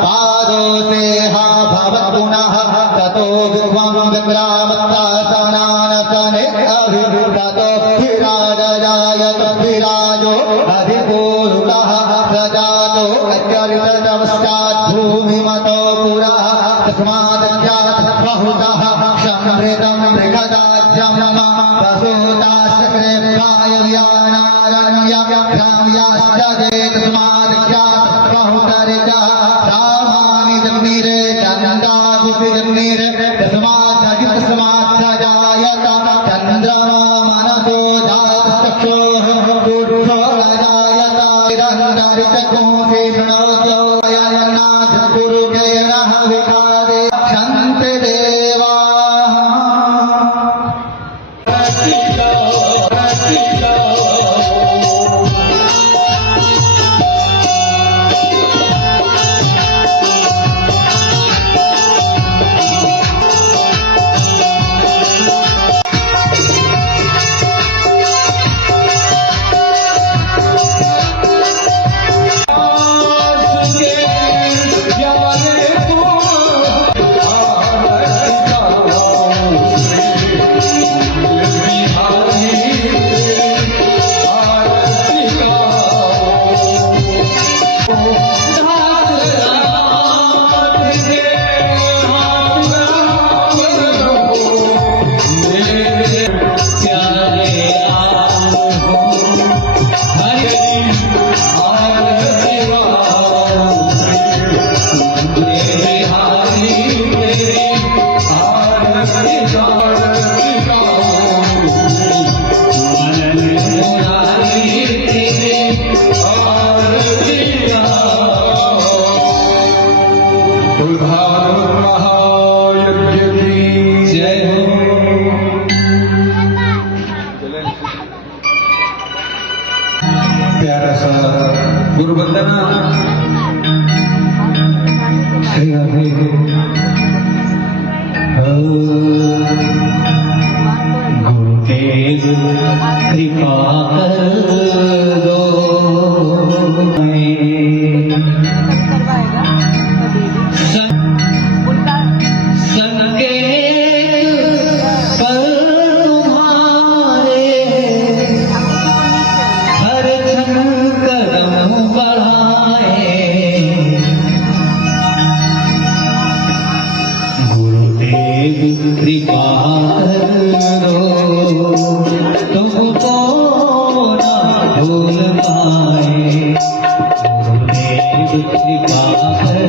पादोसे हा भवत् पुनः ततो विद्वं विक्रामत्तासनानसने अभिवृततो विराजजायत विराजो अधिपूरुतः प्रजातो अत्यरितमस्तात् भूमिमतो पुरः तस्मादज्जात बहुतः समृतं मृगदाज्यं वसुताश्चक्रेभ्याय व्यानारण्यग्राम्याश्च तस्मादज्जात बहुतरितः रामानि जन्मीरे चन्दागुपि जन्मीरे तस्मात् जायत चन्द्रमा मनसो जातचक्षुः दुर्धोळजायत निरन्तरितकोशे शृणोत्योयनाथ गुरुकेरः विकारे क्षन्ते देवाः प्यारा सा गुरु वंदना श्री राधे गुरुदेव कृपा कर दो कृपा करो तुमको ना भूल पाए गुरुदेव कृपा करो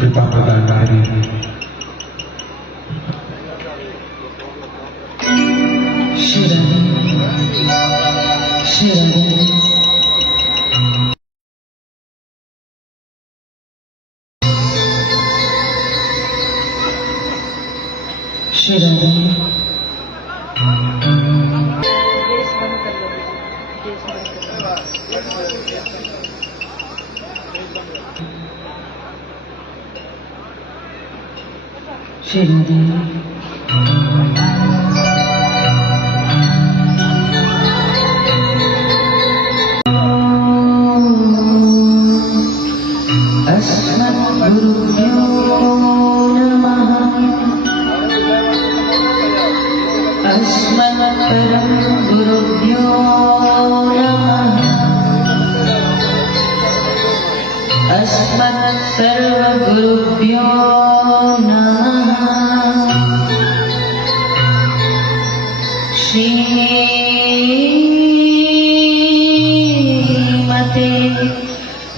कृपा प्रदान करें। अस्मद्गुरुभ्यो नमः। अस्मत्परम गुरुभ्यो नमः। अस्मत्सर्वगुरुभ्यो नमः। श्रीमते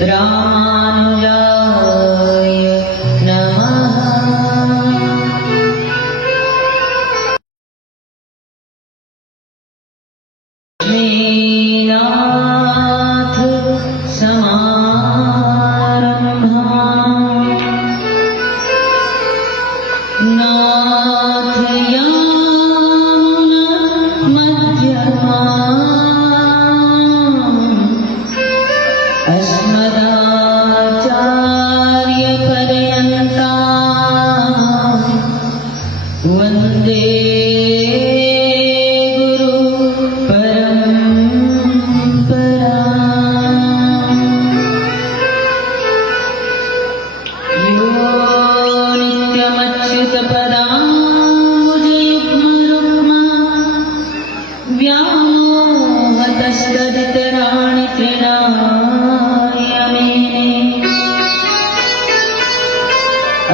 रामानुजाय नमः।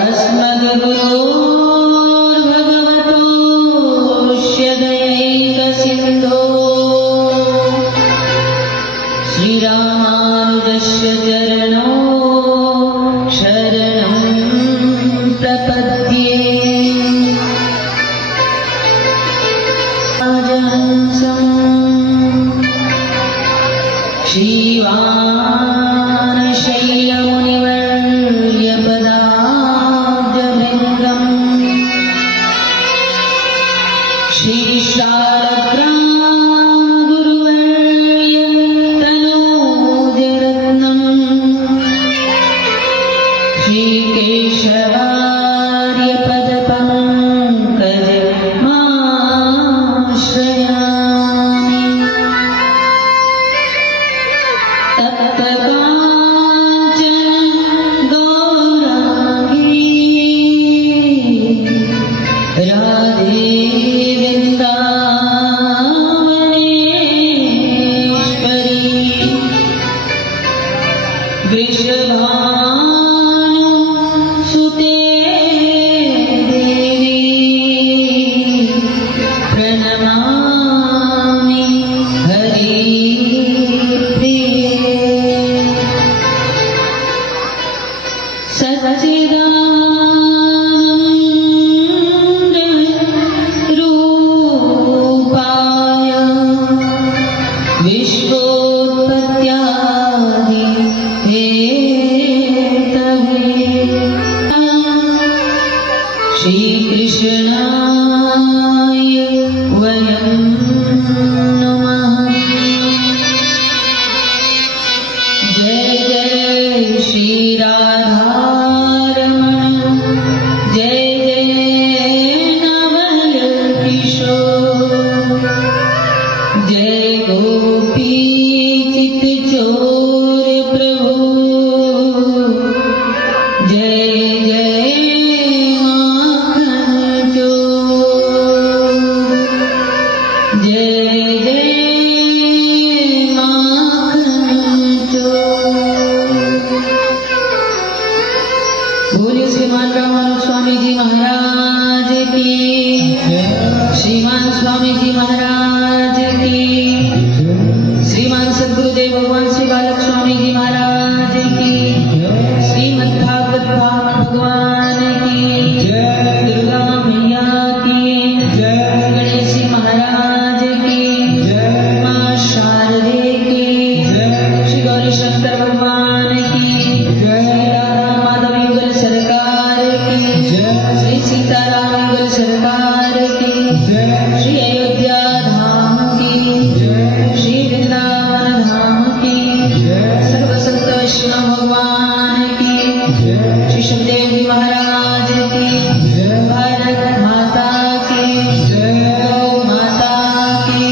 अस्मद्गुरोर्भगवतोऽस्य दयैकसिन्धो श्रीरामानुजस्य चरणौ शरणं प्रपद्ये। श्रीवानशैलमुनिवर्यपदाब्जभृङ्गम् श्रीशालग्रामगुरुवर्य तनोजरत्नम् श्रीकेशवार्यपदपङ्कजमाश्रयामि। तप्तकाञ्चन गौराङ्गी राधे वृन्दावनेश्वरी वृषभानुसुते देवी प्रणमामि हरिप्रिये। सच्चिदानन्द रूपाय विश्वोत्पत्त्यादि हेतवे श्रीकृष्णाय वयं नमः। जय जय श्री राधारमण जय जय नवल किशोर जय गोपी चित चोर प्रभु जय जय माखन चोर जय जय माखन चोर। बोलिए श्रीमान रामानंद स्वामी जी महाराज की, श्रीमान स्वामी जी महाराज की, श्रीमान सद्गुरुदेव भगवान श्री बालक स्वामी जी महाराज की, श्रीमद् भागवत भगवान की, दुर्गा मैया की, गणेश जी महाराज की, माँ शारदे की, श्री गौरी शंकर भगवान की, श्री राधा माधव युगल सरकार की, श्री सीताराम युगल सरकार की, श्री अयोध्या धाम की, श्री वृंदावन धाम की, सर्व संत वैष्णव भगवान की, श्री सुखदेव जी महाराज की, भारत माता की, गौ माता की,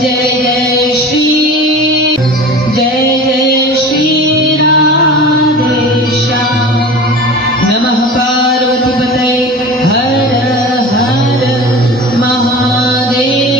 जय जय श्री राधेश्याम। नमः पार्वतीपतये हर हर महादेव।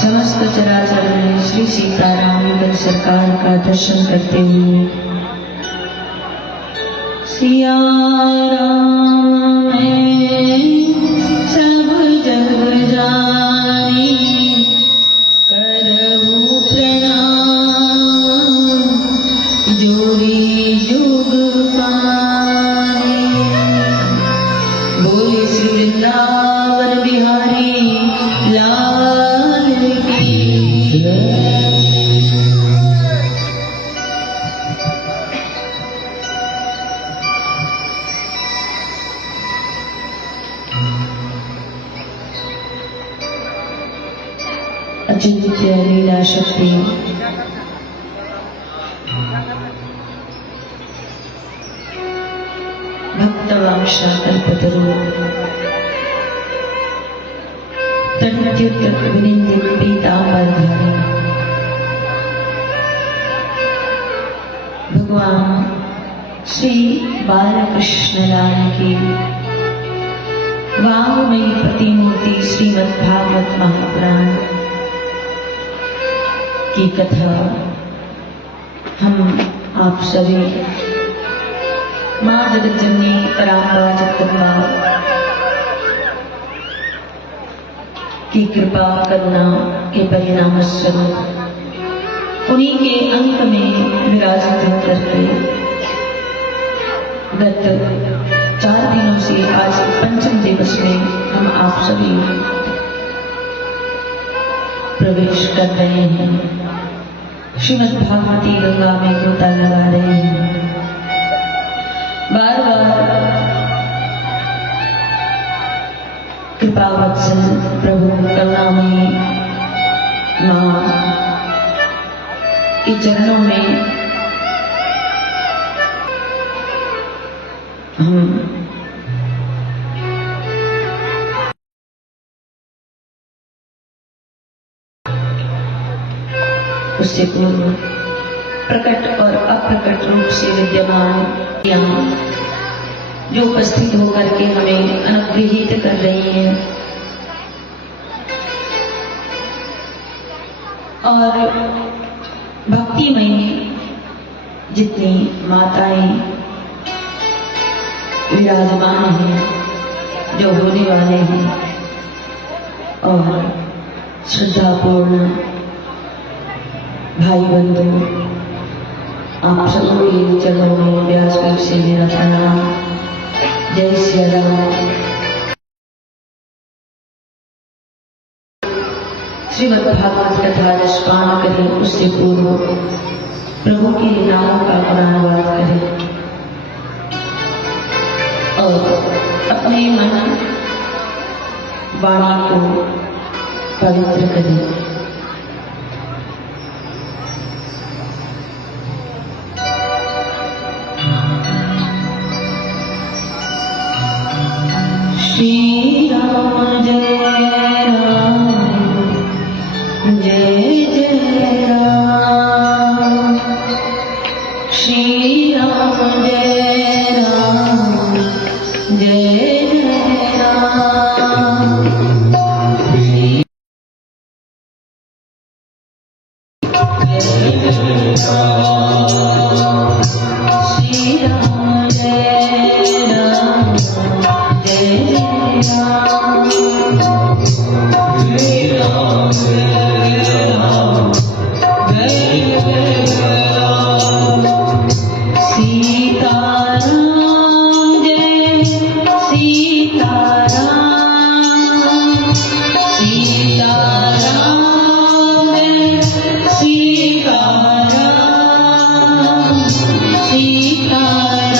समस्त चराचर में श्री सीताराम युगल सरकार का दर्शन करते हुए सिया राम में सब जग जानी करहु प्रणाम जोड़ी जुग पानी। बोले श्री वृंदावन बिहारी लाल की अचिंत्य लीला शक्ति भक्तवांश कल्पतरु तट्युत विनिंदित पीतांबरधारी भगवान श्री बालकृष्ण लाल की वांगमयी प्रतिमूर्ति श्रीमद् भागवत महापुराण की कथा हम आप सभी माँ जगत जननी पराम्बा जगदम्बा की कृपा करुणा के परिणाम स्वरूप उन्हीं के अंक में विराजित होकर के गत 4 दिनों से आज पंचम दिवस में हम आप सभी प्रवेश कर रहे हैं। श्रीमद् भागवती गंगा में गोता लगा रहे हैं। बार बार कृपा वत्सल प्रभु करुणामयी माँ के चरणों में हम उससे पूर्व प्रकट और अप्रकट रूप से विद्यमान यहाँ जो उपस्थित होकर के हमें अनुग्रहित कर रही हैं और भक्तिमयी जितनी माताएं विराजमान हैं, जो होने वाले हैं, और श्रद्धापूर्ण भाई बंधु, आप सबके चरणों में व्यासपीठ से मेरा प्रणाम। जय श्री राम। श्रीमद् भागवत कथा रसपान करें, उससे पूर्व प्रभु के नामों का गुणानुवाद करें और अपने मन वाणी को पवित्र करें। श्री राम जय राम जय जय राम। श्री राम जय राम जय जय राम। श्री राम जय राम जय जय राम। श्री राम जय राम जय जय राम। सीताराम जय सीताराम। सीताराम जय सीताराम। सीताराम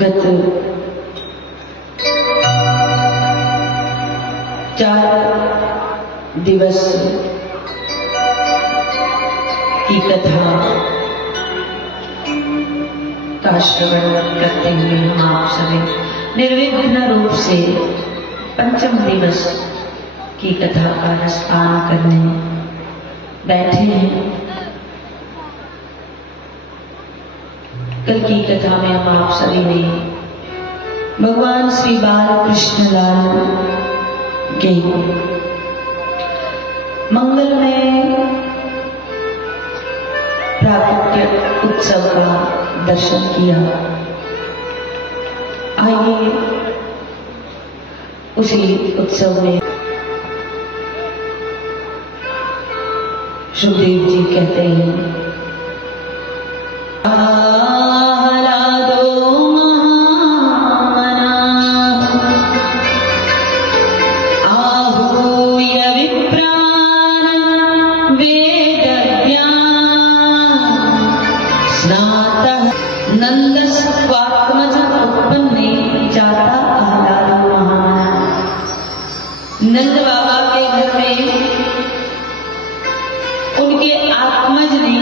गत 4 दिवस की कथा का श्रवण करते हुए हम आप सभी निर्विघ्न रूप से पंचम दिवस की कथा का रसपान करने बैठे हैं। कल की कथा में हम आप सभी ने भगवान श्री बाल कृष्ण लाल के मंगलमय प्राकट्य उत्सव का दर्शन किया। आइए उसी उत्सव में सुखदेव जी कहते हैं, नंद बाबा के घर में उनके आत्मज ने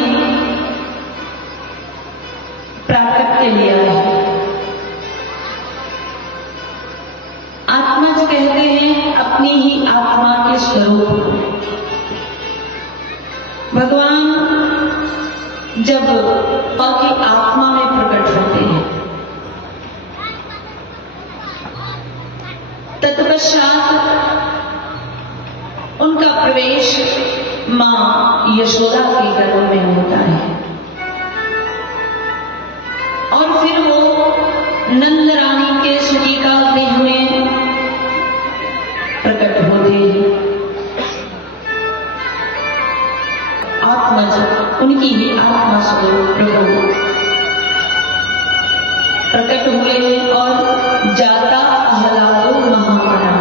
प्राकट्य लिया है। आत्मज कहते हैं अपनी ही आत्मा के स्वरूप। भगवान जब उनकी आत्मा में प्रकट होते हैं तत्पश्चात उनका प्रवेश मां यशोदा के गर्भ में होता है और फिर वो नंद रानी के सुखी का गृह में प्रकट होते हैं। आत्मज उनकी ही आत्मा स्वरूप प्रभु प्रकट हुए हैं और जाता अहलादो महामना।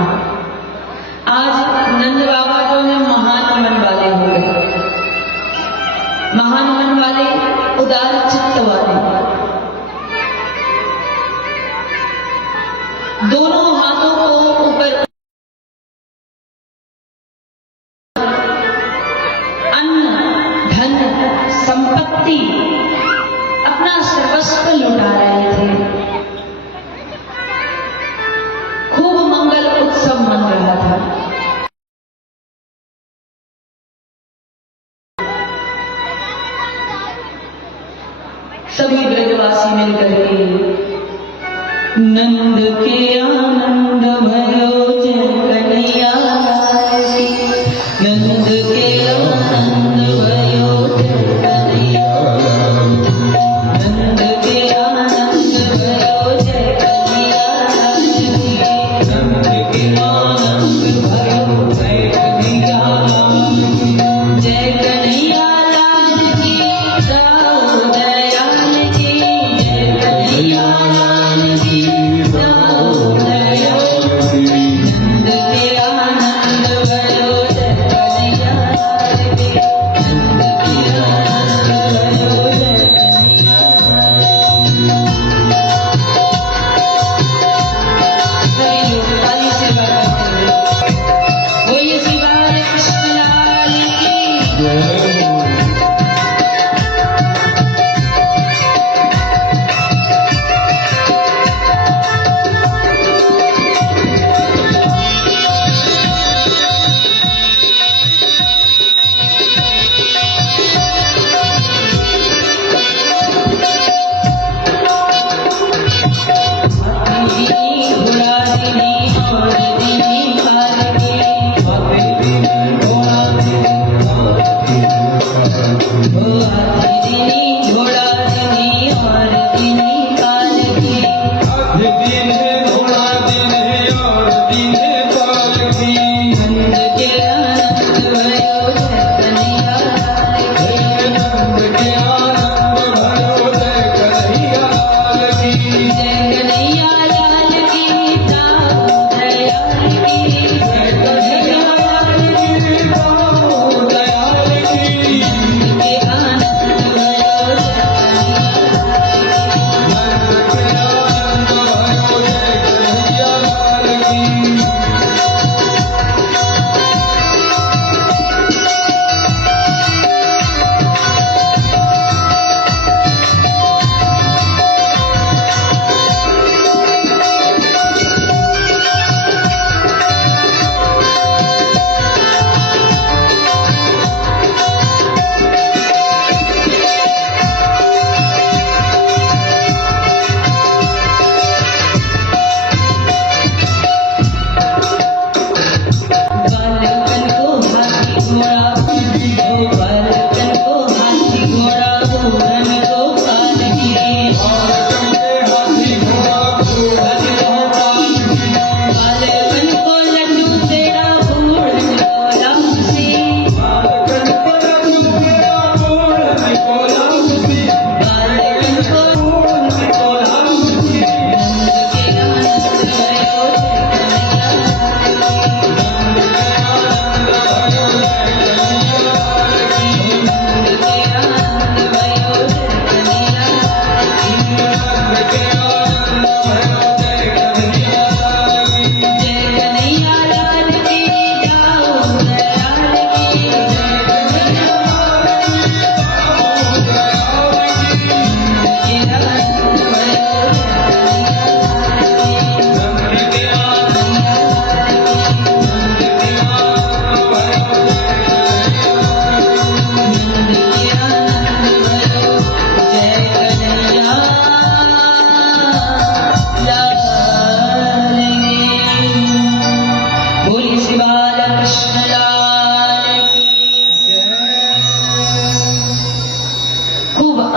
आज नंद बाबा जो है महान मन वाले हो गए, महान मन वाले, उदार चित्त वाले, दोनों हाथों को ऊपर अन्न धन संपत्ति अपना सर्वस्व लुटा रहे थे। खूब मंगल उत्सव मन रहा था। सभी ब्रजवासी मिलकर के नंद के आनंद भयो जय कन्हैया लाल की, नंद के आनंद भयो जय कन्हैया लाल की, नंद के आनंद भयो जय कन्हैया लाल की, नंद के आनंद भयो जय कन्हैया लाल की, जय कन्हैया लाल की, जाओ दयाल की, जय कन्हैया लाल की, जाओ दयाल की।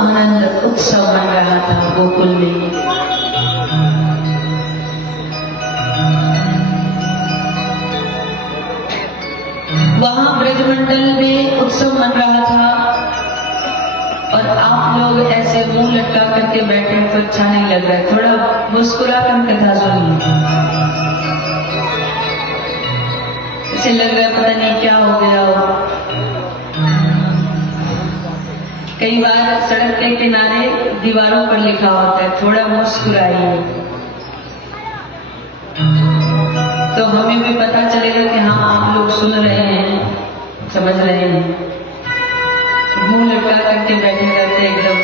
आनंद उत्सव बन रहा था गोकुल में। वहां ब्रजमंडल में उत्सव बन रहा था और आप लोग ऐसे मुंह लटका करके बैठे तो अच्छा नहीं लग रहा है, थोड़ा मुस्कुरा कर कथा सुनिए। ऐसे लग रहा है पता नहीं क्या हो गया हो। कई बार सड़क के किनारे दीवारों पर लिखा होता है थोड़ा मुस्कुराइए, तो हमें भी पता चलेगा कि हाँ आप लोग सुन रहे हैं, समझ रहे हैं। मुंह लटका करके बैठे रहते एकदम।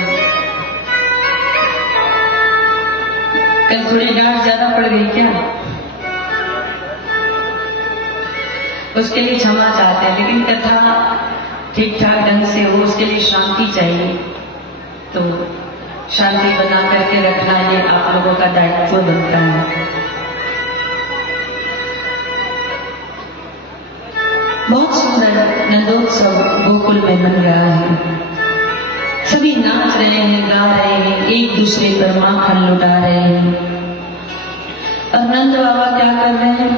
कल थोड़ी डांट ज्यादा पड़ गई क्या? उसके लिए क्षमा चाहते हैं, लेकिन कथा ठीक ठाक ढंग से हो उसके लिए शांति चाहिए, तो शांति बना करके रखना ये आप लोगों का दायित्व बनता है। बहुत सुंदर नंदोत्सव गोकुल में बन रहा है। सभी नाच रहे हैं, गा रहे हैं, एक दूसरे पर माखन लुटा रहे हैं। और नंद बाबा क्या कर रहे हैं?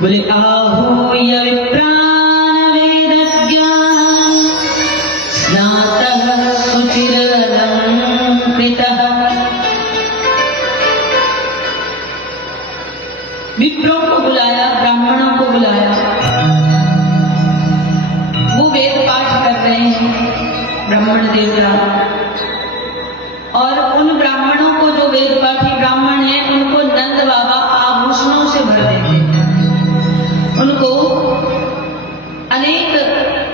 बोले आहूय विप्रान वेदज्ञान स्नातः सुचिरलंकृतः। विप्रों को बुलाया, ब्राह्मणों को बुलाया, वो वेद पाठ कर रहे हैं ब्राह्मण देवता। और उन ब्राह्मणों को, जो वेद पाठी ब्राह्मण हैं, उनको नंद बाबा आभूषणों से भर देते हैं, उनको अनेक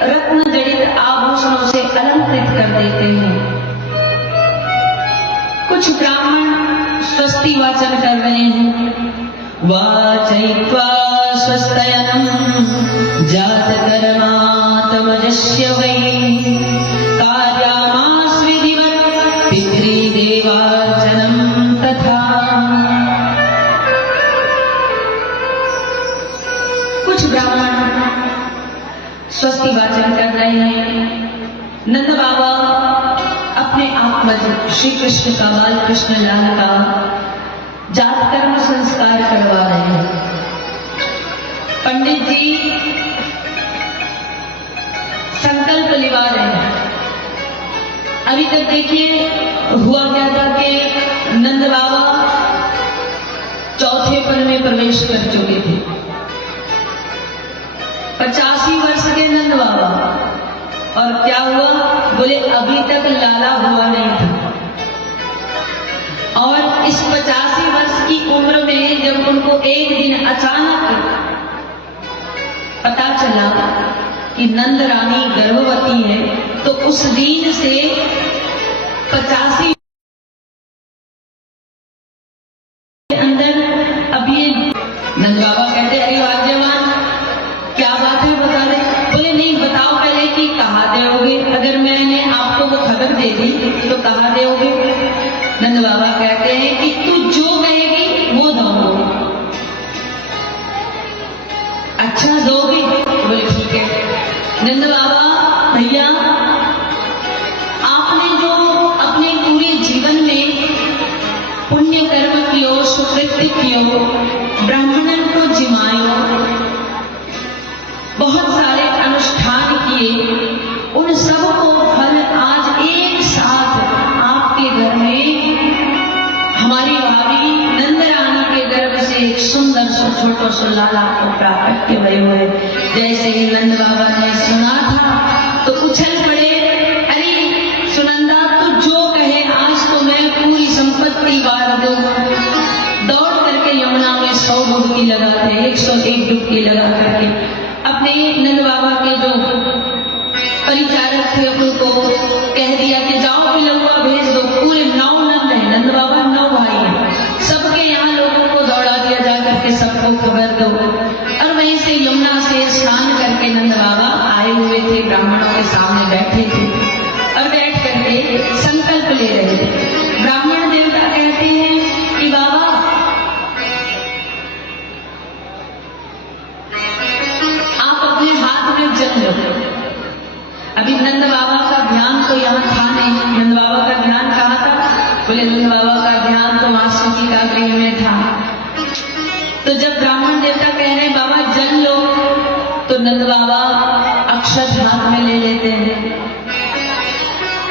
रत्न जड़ित आभूषणों से अलंकृत कर देते हैं। कुछ ब्राह्मण स्वस्ति वाचन कर रहे हैं, वाचयित्वा स्वस्तयनं जातकर्मात्मजस्य वै कार्यामास विधिवत् पितृदेवार्चनं तथा। कुछ ब्राह्मण स्वस्ति वाचन कर रहे हैं। नंद बाबा अपने आत्मज श्री कृष्ण का, बाल कृष्ण लाल का जातकर्म संस्कार करवा रहे हैं। पंडित जी संकल्प लिवा रहे हैं। अभी तक देखिए हुआ क्या था कि नंद बाबा चौथे पल में प्रवेश कर चुके थे। 85 वर्ष के नंद बाबा, और क्या हुआ? बोले अभी तक लाला हुआ नहीं था। और इस 85 वर्ष की उम्र में जब उनको एक दिन अचानक पता चला कि नंद रानी गर्भवती है, तो उस दिन से 85 अंदर अब ये नंद बाबा कहते अरे भाग्यवान क्या बात है बता दे। बोले नहीं बताओ पहले कि कहाँ दोगे, अगर मैंने आपको वो खबर दे दी तो कहाँ दोगे। नंद बाबा कहते हैं कि तू जो कहेगी वो दूंगा। अच्छा दोगे? बोले ठीक है। नंद बाबा भैया आपने जो अपने पूरे जीवन में पुण्य कर्म कियो, सुकृत्य कियो, ब्राह्मणन को जिमायो, बहुत सारे अनुष्ठान किए, उन सब को फल आज एक साथ आपके घर में हमारी भाभी नंद रानी के गर्भ से एक सुंदर सा छोटा सा लाला को प्राकट्य भय हुए। जैसे ही नंद बाबा ने सुना था तो उछल पड़े, अरे सुनंदा तू जो कहे आज तो मैं पूरी संपत्ति बांट दूं। दौड़ करके यमुना में 100 डुबकी लगाते, 101 डुबकी लगा करके अपने नंद बाबा के जो परिचारक थे उनको कह दिया कि जाओ पिलौआ भेज दो। पूरे 9 नंद है, नंद बाबा 9 भाई हैं, सबके यहाँ लोगों को दौड़ा दिया जा करके सबको खबर दो। और वहीं से यमुना से स्नान करके नंद बाबा आए हुए थे, ब्राह्मणों के सामने बैठे थे और बैठ करके संकल्प ले रहे थे। ब्राह्मण देवता कहते हैं कि बाबा आप अपने हाथ बोले नंद बाबा का ध्यान तो आंसू की काकड़ी में था। तो जब ब्राह्मण देवता कह रहे हैं बाबा जल लो, तो नंद बाबा अक्षत हाथ में ले लेते हैं।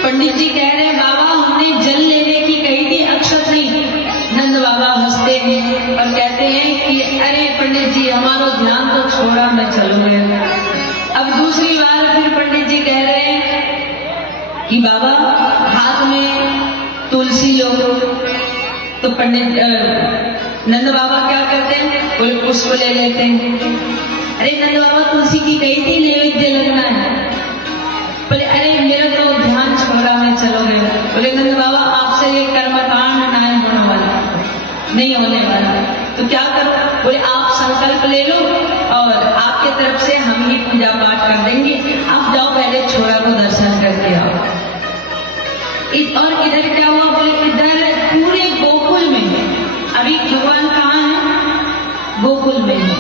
पंडित जी कह रहे हैं बाबा हमने जल लेने की कही थी, अक्षत नहीं। नंद बाबा हंसते हैं और कहते हैं कि अरे पंडित जी हमारा ध्यान तो छोड़ा, मैं चलूंगा। अब दूसरी बार फिर पंडित जी कह रहे हैं कि बाबा हाथ में तुलसी लो। तो पंडित नंद बाबा क्या करते हैं, कोई पुष्प ले लेते हैं। अरे नंद बाबा तुलसी की कही थी नैवेद्य लगना है। बोले अरे मेरा तो ध्यान छोड़ा, मैं चलोगे। बोले नंद बाबा आपसे ये कर्मकांड नहीं होने वाला, तो क्या करो। बोले आप संकल्प ले लो और आपके तरफ से हम ही पूजा पाठ कर देंगे, आप जाओ पहले छोरा को दर्शन करके आओ। और इधर क्या हुआ, बोले इधर पूरे गोकुल में, अभी भगवान कहाँ है, गोकुल में है।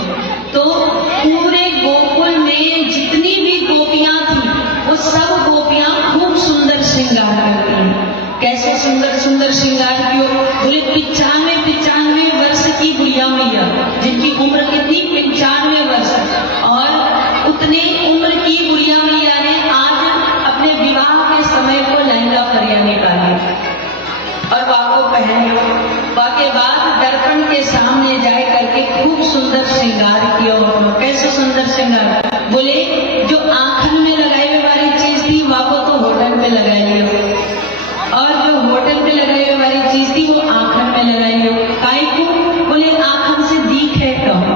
तो पूरे गोकुल में जितनी भी गोपियां थी वो सब गोपियां खूब सुंदर श्रृंगार करती हैं। कैसे सुंदर सुंदर श्रृंगार कियो, बोले 95 वर्ष की बुढ़िया मैया, जिनकी उम्र कितनी 95 वर्ष, और उतने उम्र की बुढ़िया मैया ने आज अपने विवाह के समय को लहंगा फरिया निकाली और वाको पहन लो। वाके बाद दर्पण के सामने जाए करके खूब सुंदर श्रृंगार किया। कैसे सुंदर श्रृंगार, बोले जो आंखन में लगाई वाली चीज थी वाको तो होटल में लगाई लियो, और जो होटल पे लगाई वाली चीज थी वो आंखन में लगाई हो। काई को, बोले आंखन से दीख है कहो।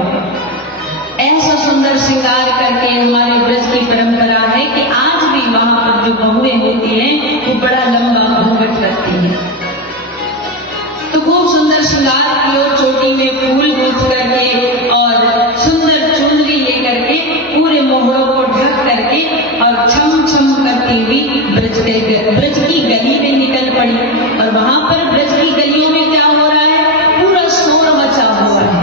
ऐसा सुंदर श्रृंगार करके हमारे ब्रज की परंपरा है कि आज भी वहां पर जो बहुएं होती हैं वो बड़ा लंबा घूंघट रखती है। तो खूब सुंदर श्रृंगार कियो, चोटी में फूल गूंथ करके और सुंदर चुनरी लेकर के पूरे मोहरों को ढक करके और छम छम करती हुई ब्रज की गली में निकल पड़ी। और वहां पर ब्रज की गलियों में क्या हो रहा है, पूरा शोर मचा हुआ है।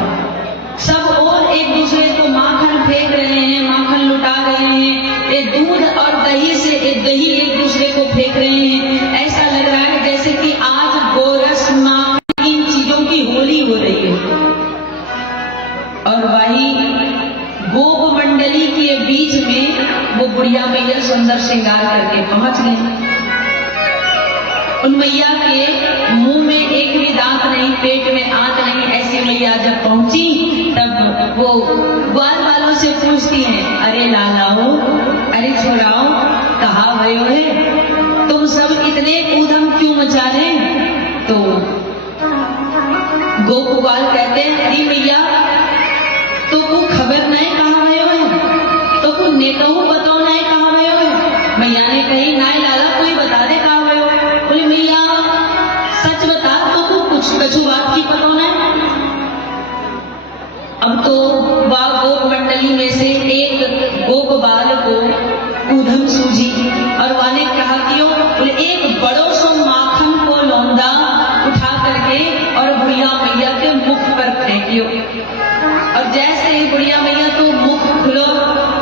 सब और एक दूसरे को माखन फेंक रहे हैं, माखन लुटा रहे हैं, ये दूध और दही से दही एक दूसरे को फेंक रहे हैं। ऐसा लग रहा है जैसे कि आज गोरस माखन इन चीजों की होली हो रही है। और वही गोप मंडली के बीच में वो बुढ़िया मैया सुंदर श्रृंगार करके पहुंच गई। उन मैया के मुंह में एक भी दांत नहीं, पेट में आंत नहीं। ऐसी मैया जब पहुंची तब वो ग्वाल वालों से पूछती हैं, अरे लालाओ, अरे छोराओ, कहाँ भयो है, तुम सब इतने ऊधम क्यों मचा रहे हैं। तो गोप ग्वाल कहते हैं, अरे मैया तो को खबर नहीं कहाँ भयो है, तो को नेकहू बताओ नहीं कहाँ भयो है। मैया ने कही नाई लाला कोई बता दे कहाँ भयो। बोले मैया सच बता, तो को कुछ कछु बात की पता नहीं। अब तो गोप मंडली में से एक गोप बाल को ऊधम सूझी और वाने कहा कि बोले एक बड़ो सो माखन को लौंदा उठा करके और बुढ़िया मैया के मुख पर फेंकियो। और जैसे ही बुढ़िया मैया तो मुख खुलो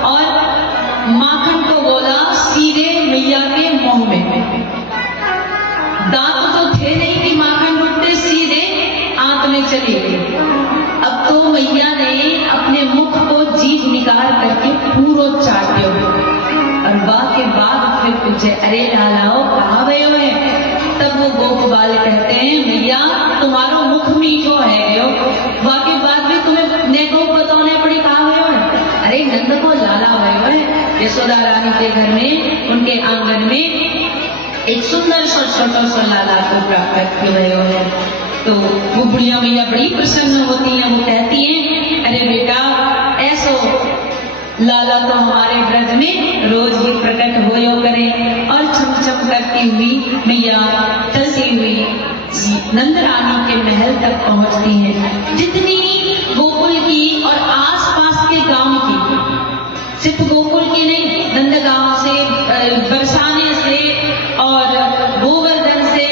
और माखन को बोला सीधे मैया के मुंह में। दांत तो थे नहीं कि माखन लुटते, सीधे आंत में चली गई। अब तो मैया ने अपने मुख को जीभ निकाल करके पूरा चाट्यो और के बाद फिर पूछे, अरे लालाओ कहाँ गए हुए। तब वो गोप बाल कहते हैं, मैया तुम्हारा मुख मीठो है गयो, बाकी बात भी तुम्हें नेको बताने पड़ी, कहाँ गए हुए। अरे नंद को लाला गए हुए। यशोदा रानी के घर में उनके आंगन में एक सुंदर सा छोटा सा लाला को प्राप्त हुए हैं। तो वो बुढ़िया मैया बड़ी प्रसन्न होती हैं। वो कहती हैं, अरे बेटा ऐसो लाला तो हमारे ब्रज में रोज ही प्रकट होयो करे। और छम छम करती हुई मैया चलती हुई नंद रानी के महल तक पहुंचती हैं। जितनी गोकुल की और आसपास के गांव की, सिर्फ गोकुल की नहीं, नंदगांव से, बरसाने से और गोवर्धन से,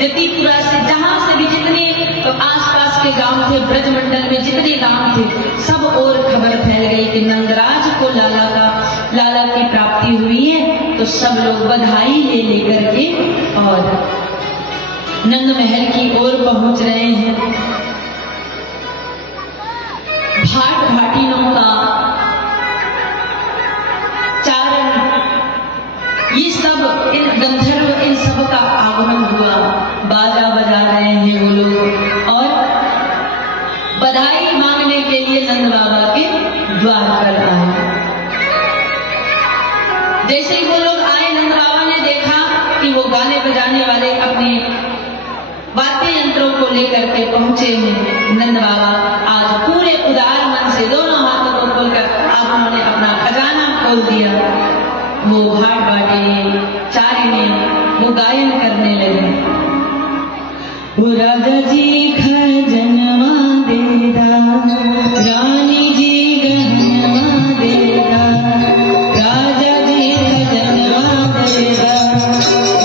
जतीपुरा से, जहां से भी जितने आसपास के गांव थे, ब्रजमंडल में जितने गांव थे, सब और खबर फैल गई कि नंदराज को लाला की प्राप्ति हुई है। तो सब लोग बधाई ले लेकर के और नंद महल की ओर पहुंच रहे हैं। भाट भाटिनों का चारण, ये सब इन गंधर्व, इन सब का आगमन हुआ। बाजा बजा रहे हैं वो लोग और बधाई मांगने के लिए नंद बाबा के द्वार पर आए। जैसे ही वो लोग आए, नंद बाबा ने देखा कि वो गाने बजाने वाले अपने वाद्य यंत्रों को लेकर के पहुंचे हैं। नंद बाबा आज पूरे उदार मन से दोनों हाथों को खोलकर आज उन्होंने अपना खजाना खोल दिया। वो भाट बाटे चारिणे वो गायन करने लगे। वो राजा जी खजनवा देदा, रानी जी गहनवा देदा, राजा जी खजनवा देदा,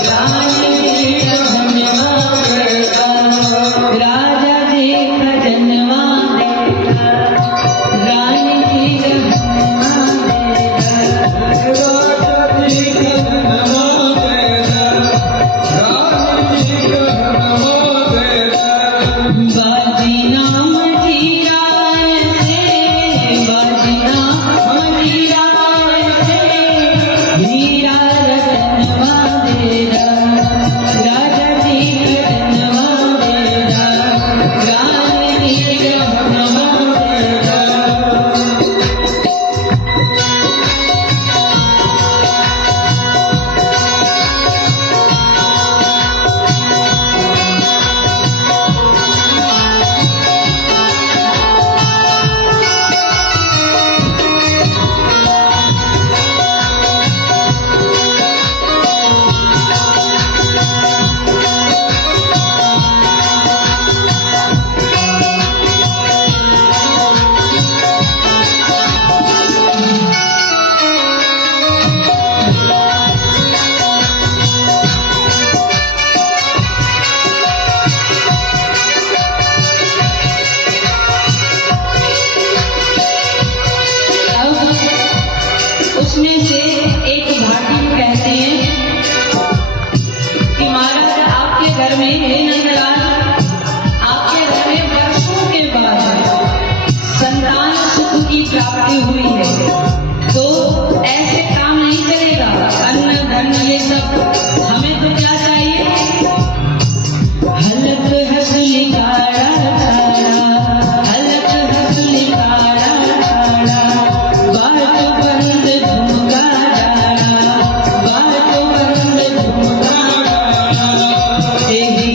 रानी जी गहनवा देदा, राजा जी खजनवा देदा, रानी जी गहनवा देदा, राजा जी खजनवा देदा, रानी जी गहनवा बाजी नाम जीरा से, बाजी नाम जीरा से, हीरा रतनवा देदा, राजा जी रतनवा देदा, रानी जी रतनवा देदा। उसमें से एक भाटी कहती है कि महाराज आपके घर में, हे नंदलाल, आपके घर में वर्षों के बाद संतान सुख की प्राप्ति हुई है, तो ऐसे काम नहीं चलेगा। अन्न धन ये सब हमें तो क्या चाहिए? हलक हसली काड़ा काड़ा, हलक हसली काड़ा काड़ा, बात बंद झुमका डाला, बात बंद झुमका डाला, तेरी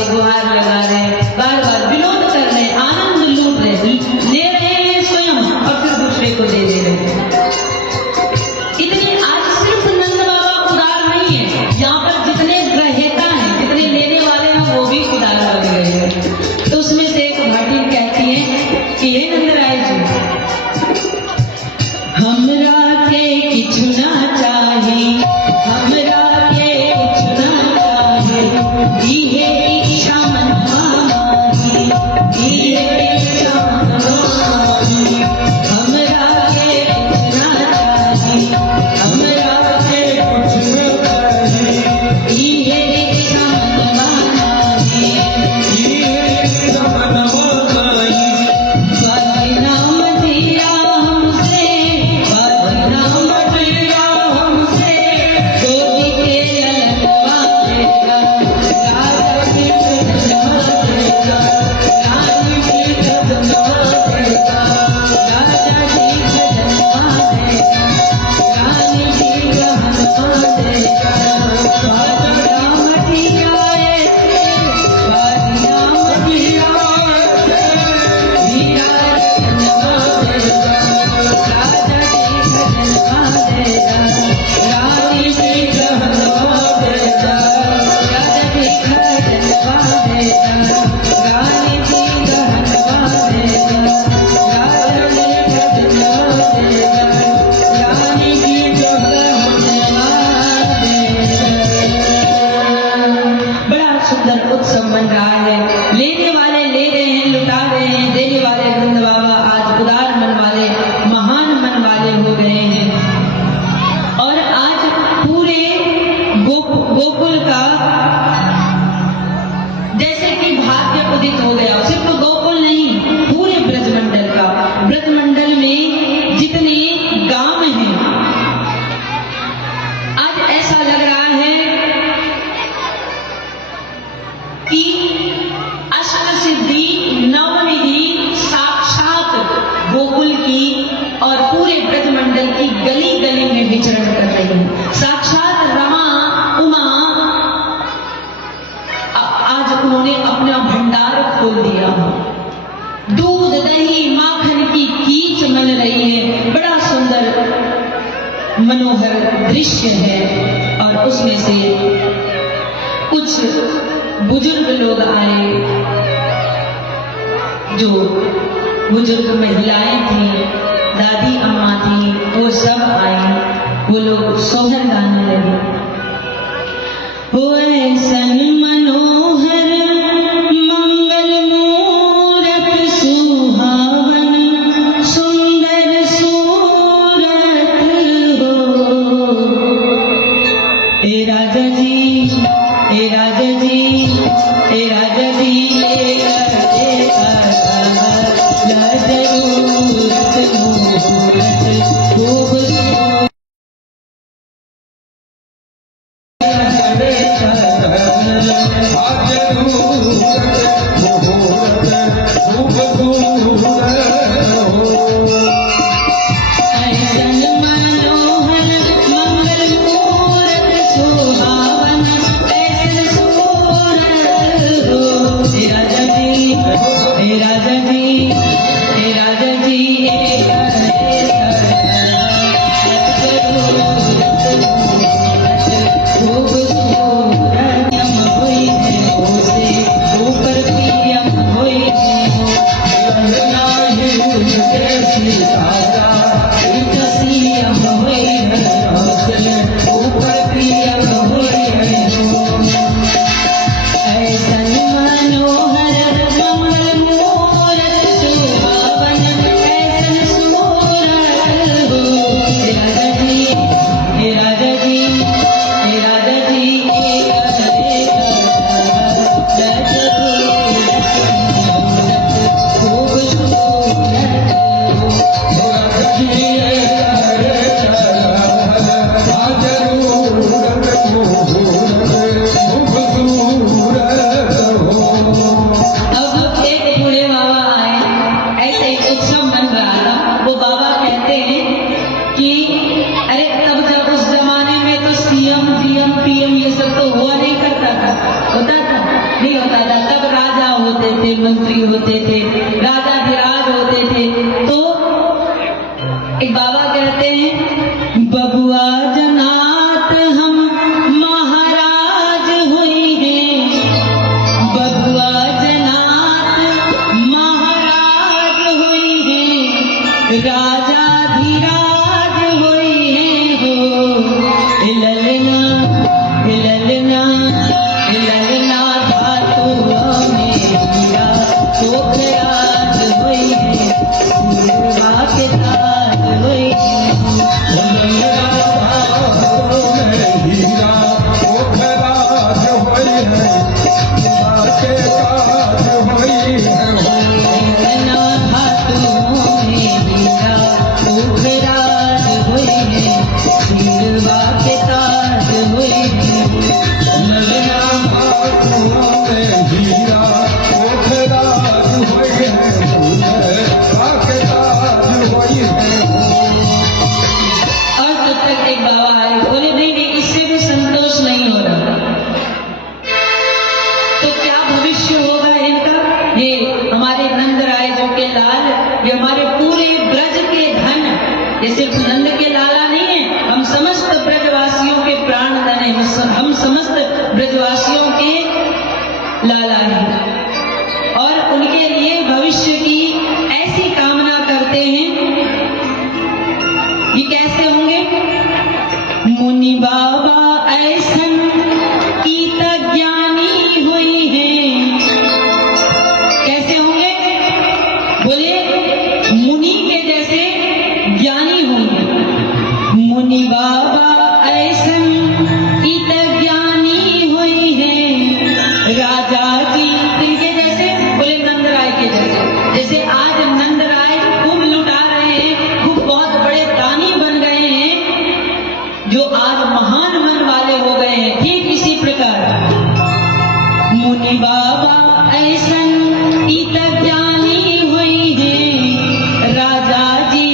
रहे, गुहार लगा रहे, बार बार विनोद कर रहे, आनंद लूट रहे, ले रहे हैं स्वयं और फिर दूसरे को दे दे रहे हैं। इतनी आज सिर्फ नंद बाबा उदार नहीं है, यहाँ पर जितने ग्रहेता हैं, जितने लेने वाले हैं, वो भी उदार बन गए हैं। तो उसमें से एक भाटी कहती है कि हे नंदराय जी, हमरा के किछु ना चाही, हमरा के किछु ना चाही, इहे इच्छा मनवा माही, इहे इच्छा मनवा माही, हमरा के किछु ना चाही, हमरा के किछु ना चाही, इहे इच्छा मनवा माही, इहे इच्छा मनवा माही। बदनाम दिया हमसे, बदनाम दिया हमसे, गोदी के ललनवा देगा, राजा की खजनवा देगा, रानी की खजनवा देगा, राजा की खजनवा देगा, रानी की खजनवा देगा। बदनाम दिया ऐसे, बदनाम दिया ऐसे, हीरा खजनवा देगा, राजा की खजनवा देगा, रानी की खजनवा देगा, राजा की खजनवा देगा, रानी की खजनवा देगा, राजा की खजनवा देगा, रानी की खजनवा देगा। बड़ा सुंदर उत्सव बन रहा है, लेने वाले ले रहे हैं, लुटा रहे हैं, देने वाले नंद बाबा आज उदार मन वाले, महान मन वाले हो गए हैं। और आज पूरे गोकुल का जैसे कि भाग्य उदित हो गया, सिर्फ गोकुल नहीं, पूरे ब्रजमंडल का, ब्रजमंडल में जितने गांव हैं, आज ऐसा लग रहा है कि अष्ट सिद्धि नवनिधि साक्षात गोकुल की और पूरे ब्रजमंडल की गली गली में विचरण कर रही है। साक्षात रमा उमा आज उन्होंने अपना भंडार खोल दिया, दूध दही माखन की कीच मन रही है। बड़ा सुंदर मनोहर दृश्य है। और उसमें से कुछ बुजुर्ग लोग आए, जो बुजुर्ग महिलाएं थी, दादी अम्मा थी, वो सब आई, वो लोग सोहर गाने लगे। वो ऐसन मनोहर मंगल मूरत सुहावन सुंदर सूरत हो, ए राजा जी, ए राजा जी, ए राजा जी, ए जरूरत मूरत खूबसूरत होते थे, मंत्री होते थे, राजाधिराज होते थे। तो एक बाबा कहते हैं, बबुआ जनात हम महाराज हुई हैं, बबुआ जनात महाराज हुई हैं, राजाधिराज हुई हैं हो। ललना ललना ललना धातुओं में हीरा पोखराज हुई है, सिरवा के ताज हुई है। ललना धातुओं में हीरा पोखराज हुई है, सिरवा के ताज हुई है। ललना धातुओं में हीरा पोखराज हुई है, सिरवा के ताज हुई है। ललना धातुओं में हीरा पोखराज हुई है, सिरवा के ताज हुई है। और तब तक एक बाबा आए, बोले नहीं नहीं, इससे भी संतोष नहीं हो रहा, तो क्या भविष्य होगा इनका? ये हमारे नंद राय जो के लाल, ये हमारे पूरे ब्रज के धन, ये सिर्फ नंद के लाला नहीं है, हम समस्त ब्रजवासियों के प्राण धन है, हम समस्त ब्रजवासियों के लाला हैं। और उनके लिए भविष्य की ऐसी कामना करते हैं। ये कैसे होंगे? मुनि बाबा ऐसन कीत ज्ञानी हुई हैं। कैसे होंगे? बोले मुनि के जैसे ज्ञानी होंगे। मुनि बाबा ऐसन कीत ज्ञानी हुई हैं, राजा की इनके जैसे, बोले नंदराय के जैसे। जैसे आज नंदराय खूब लुटा रहे हैं, खूब बहुत बड़े दानी बन गए हैं, जो आज महान मन वाले हो गए हैं, ठीक इसी प्रकार मुनि बाबा ऐसन इत ज्ञानी हुई हैं, राजा जी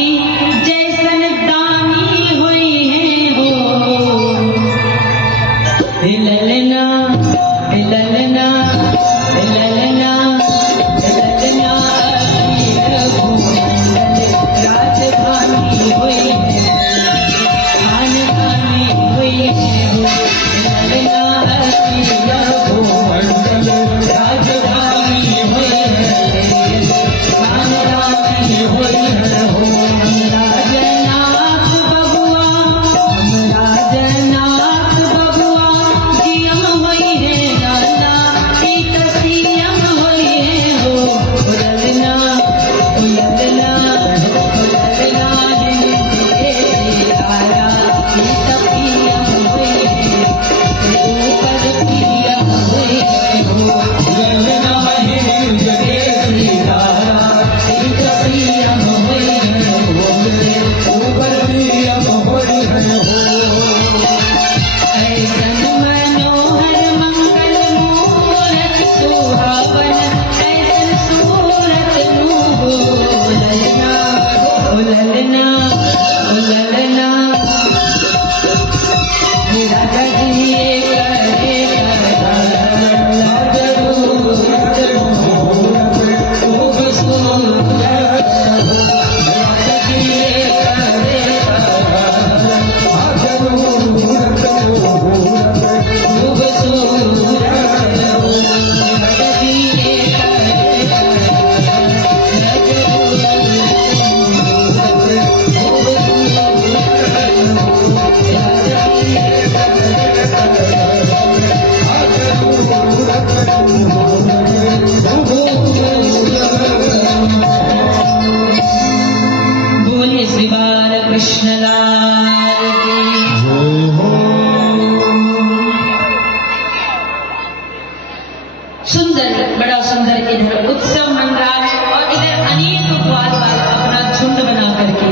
जैसन दानी हुई हैं हो। ललना ललना ललना ललना राजधानी हुई है, खानदानी हुई है हो। ललना राजधानी हुई है, खानदानी हुई है हो। राजनाथ बबुआ, राजनाथ बबुआ की हम हुई है, नाना की तसीयम हुई है हो। ललना ललना ललना हिंदे से आया की तसीयम हुई है, ऊपर पियम हुई है हो। ललना हिंदे से आया की तसीयम हुई है हो, ऊपर पियम हुई है हो। ऐसन मनोहर मंगल मूरत सुहावन, ऐसन सूरत नु हो। ललना ललना ललना राजा जी करे खूब सुंदर, राजा जी करे खूब सुंदर, राजा जी बोलिए श्री बाल कृष्ण लाल की। सुंदर, बड़ा सुंदर इधर उत्सव मन रहा है, और इधर अनेक ग्वाल वाला अपना झुंड बना करके।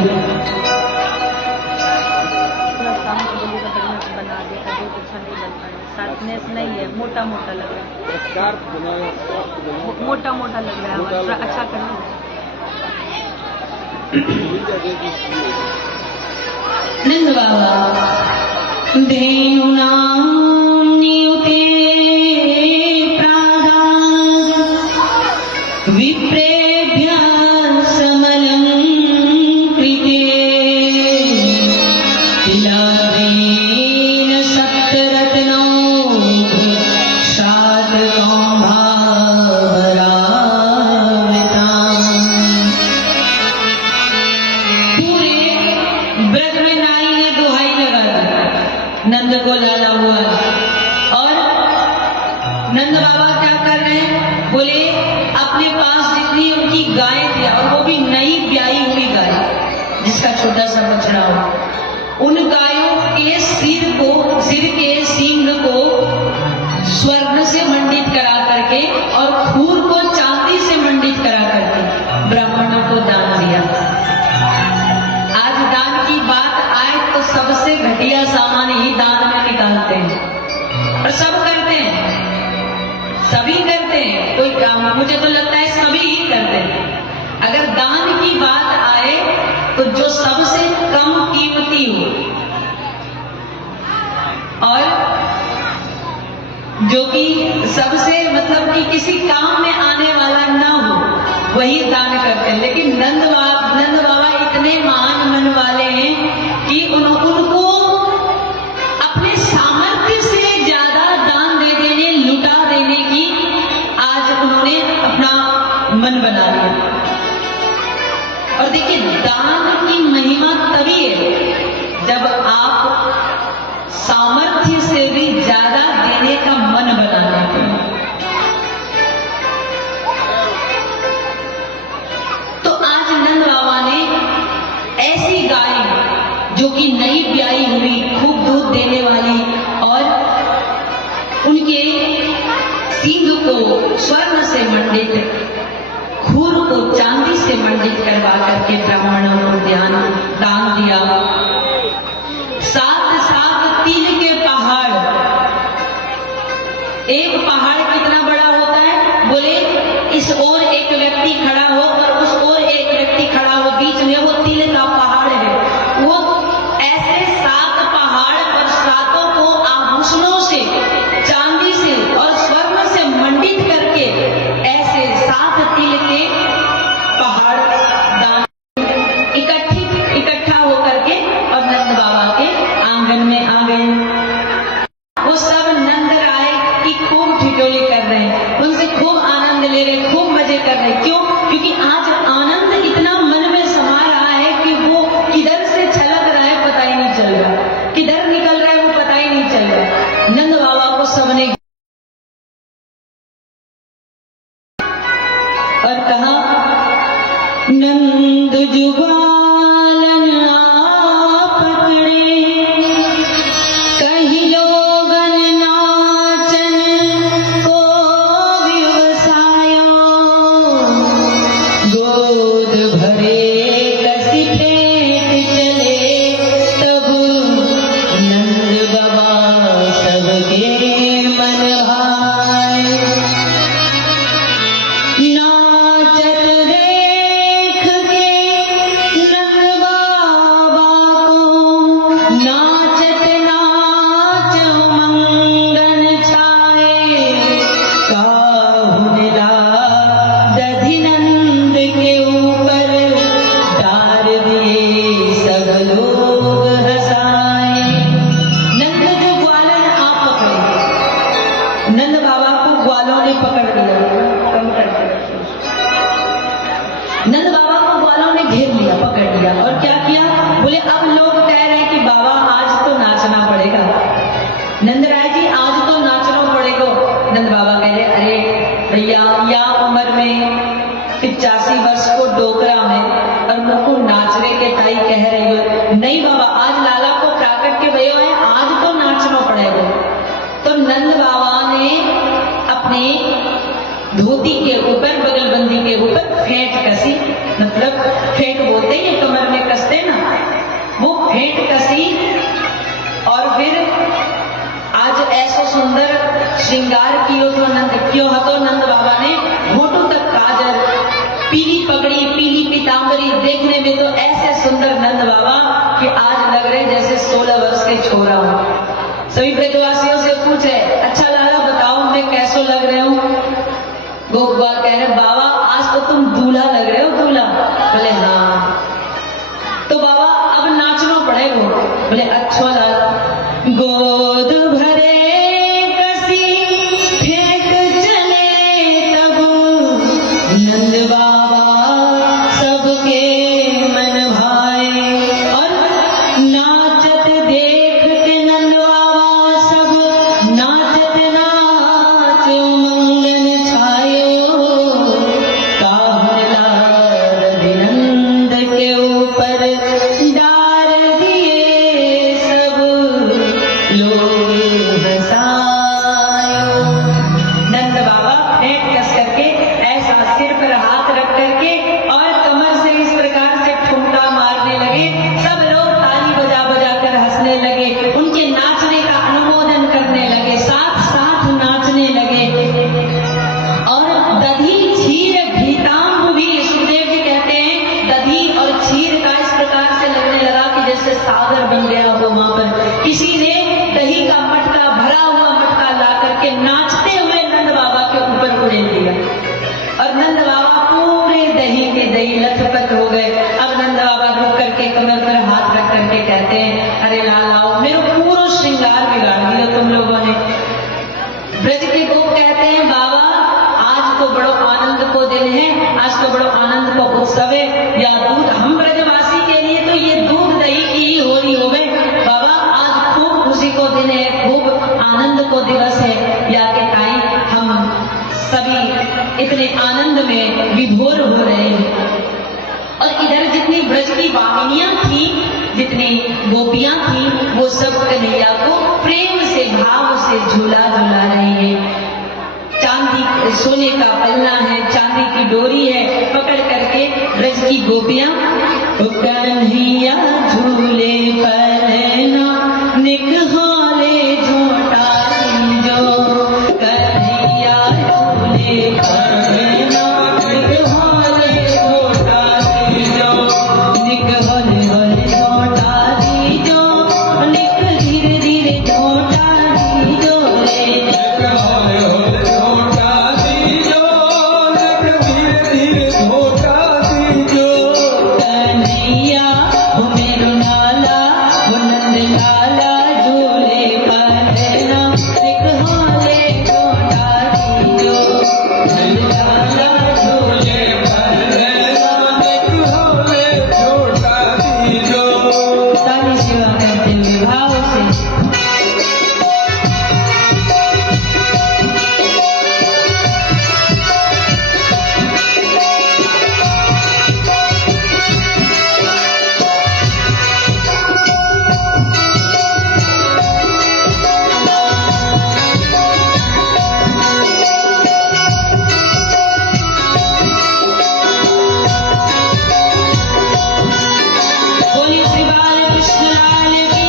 थोड़ा शाम को बोलिएगा बढ़िया बना देगा, बहुत अच्छा नहीं लगता है, शार्पनेस नहीं है, मोटा मोटा लग रहा है, मोटा मोटा लग रहा है, थोड़ा अच्छा करना। नंद बाबा धेनु नाम नियुते प्रादाग विप्रेभ्यः समलं कृते तिलादेन सप्तरत्नौ पूरे व्रत में नाई ने दुहाई लगा दी, नंद को लाला हुआ। और नंद बाबा क्या कर रहे हैं, बोले अपने पास जितनी उनकी गाय थी, और वो भी नई ब्याई हुई गाय जिसका छोटा सा बछड़ा हो, उन गायों के सिर के सींग को स्वर्ण से मंडित करा करके और खूर को चांदी से मंडित करा करके ब्राह्मणों को दान दिया। आज दान की बात आए तो सबसे घटिया सामान ही दान में निकालते हैं, और सब करते हैं, सभी करते हैं। कोई काम, मुझे तो लगता है सभी ही करते हैं। अगर दान की बात आए तो जो सबसे कम कीमती हो और जो कि सबसे मतलब कि किसी काम में आने वाला ना हो, वही दान करते हैं। लेकिन नंद बाबा इतने महान मन वाले हैं कि उनको अपने सामर्थ्य से ज्यादा दान दे देने, लुटा देने की आज उन्होंने अपना मन बना लिया। और देखिए, दान की महिमा तभी है जब आप सामर्थ्य से भी ज्यादा देने का मन बना लेते हैं। तो आज नंद बाबा ने ऐसी गाय जो कि नई ब्याई हुई, खूब दूध देने वाली, और उनके सींग को स्वर्ण से मंडित, खूर को चांदी से मंडित करवा करके ब्राह्मणों को दान दिया। साथ तिल के पहाड़, एक पहाड़ कितना बड़ा होता है, बोले इस ओर एक व्यक्ति खड़ा हो और उस ओर एक व्यक्ति खड़ा हो, बीच में वो तिल का पहाड़ है। वो ऐसे 7 पहाड़ और सातों को आभूषणों से, चांदी से और स्वर्ण से मंडित करके ऐसे 7 तिल के पहाड़ दान इकट्ठा होकर के और नंद बाबा के आंगन में आ गए। वो सब नंद राय की खूब ठिठोली कर रहे हैं, उनसे खूब आनंद ले रहे, खूब मजे कर रहे। क्यों? क्योंकि आज आनंद इतना मन में समा रहा है कि वो किधर से छलक रहा है पता ही नहीं चल रहा, किधर निकल रहा है वो पता ही नहीं चल रहा। नंद बाबा को सबने और कहा, नंद जुबालन आप पकड़े, कहीं लोगन नाचन को व्यवसायो, गोद भरे कसी पेट चले, तब नंद बाबा सबके मन भाए। नाचत देख के नंद बाबा को, नाचत नाच मंगन छाए, काहुन दधि नंद के ऊपर डार दिए सब लोग हंसाए। नंद जो ग्वालन आप पकड़े, नंद बाबा को ग्वालों ने पकड़ लिया, नंद बाबा को ग्वालों ने घेर लिया, पकड़ लिया। और क्या किया, बोले अब लोग कह रहे हैं कि बाबा आज तो नाचना पड़ेगा, नंद राय जी आज तो नाचना पड़ेगा। नंद बाबा कह रहे, अरे भैया या उम्र में 85 वर्ष को डोकरा में और मुझको नाचने के ताई कह रही हो। नहीं बाबा, आज लाला को प्राकट के भयो है, आज तो नाचना पड़ेगा। तो नंद बाबा ने अपने धोती के ऊपर, बगलबंदी के ऊपर फेंट कसी, मतलब फेंट बोलते हैं कमर में कसते ना, वो फेंट कसी। और फिर आज ऐसा सुंदर श्रृंगार कियो तो नंद बाबा ने होठों तक काजल, पीली पगड़ी, पीली पीतांबरी, देखने में तो ऐसे सुंदर नंद बाबा कि आज लग रहे जैसे 16 वर्ष के छोरा हो। सभी ब्रजवासियों से पूछे, अच्छा लाला बताओ मैं कैसो लग रहे हूं? गोपवाल कह रहे, बाबा आज तो तुम दूल्हा लग रहे हो, दूल्हा। बोले हाँ। तो बाबा अब नाचना पड़ेगा। बोले अच्छा लगा। गोद भरे कसी फेंक चले तब नंद बाबा सबके मन भाए, और नाचत देख के नंद बाबा सब नाचत नाच मंगन छायो, काहुन लाद नंद के ऊपर डार दिए सब लोग हंसायो। नंद बाबा पेट कस करके ऐसा सिर पर हाथ रख करके और कमर से इस प्रकार से ठुमका मारने लगे। सब लोग ताली बजा बजा कर हंसने लगे, उनके नाचने का अनुमोदन करने लगे, साथ साथ नाचने लगे। और दधी क्षीर भीतांब भी सुखदेव जी कहते हैं, दधी और क्षीर का इस प्रकार से लगने लगा कि जैसे सागर बन गया हो। वहां पर किसी ने दही का मटका, भरा हुआ मटका ला करके नाचते हुए नंद बाबा के ऊपर उड़ेल दिया, और नंद बाबा पूरे दही के दही लथपथ हो गए। अब नंद बाबा रुक करके कमर पर हाथ रख करके कहते हैं, अरे लालाओ, मेरा पूरा श्रृंगार बिगाड़ दिया तुम लोगों ने। ब्रज के गोप कहते हैं, बाबा आज तो बड़ो आनंद को दिन है, आज तो बड़ो आनंद का उत्सव है। या दूध, हम ब्रजवासी के लिए तो ये दूध दही की ही होली हो गई। बाबा आज खूब खुशी को दिन है, खूब आनंद को दिवस है। या के ताई हम सभी इतने आनंद में विभोर हो रहे हैं। और इधर जितनी ब्रज की वाहिनियां थी, जितनी गोपियां थी, वो सब कन्हैया को प्रेम से, भाव से झूला झूला रही है। चांदी सोने का पलना है, चांदी की डोरी है, पकड़ करके ब्रज की गोपियां कन्हैया झूले पलना निकहाले झोटा जो, कन्हैया झूले पलना निकहाले झोटा जो, निकहल हल झोटा जो, निक धीरे धीरे झोटा जो रे। कन्हैया हो मेरो नाला, हो नंद लाला झूले पलना निकहाले झोटा जो, नंद लाला झूले ताली सेवा करते हुए भाव से। बोलिए श्री बालकृष्ण लाल की।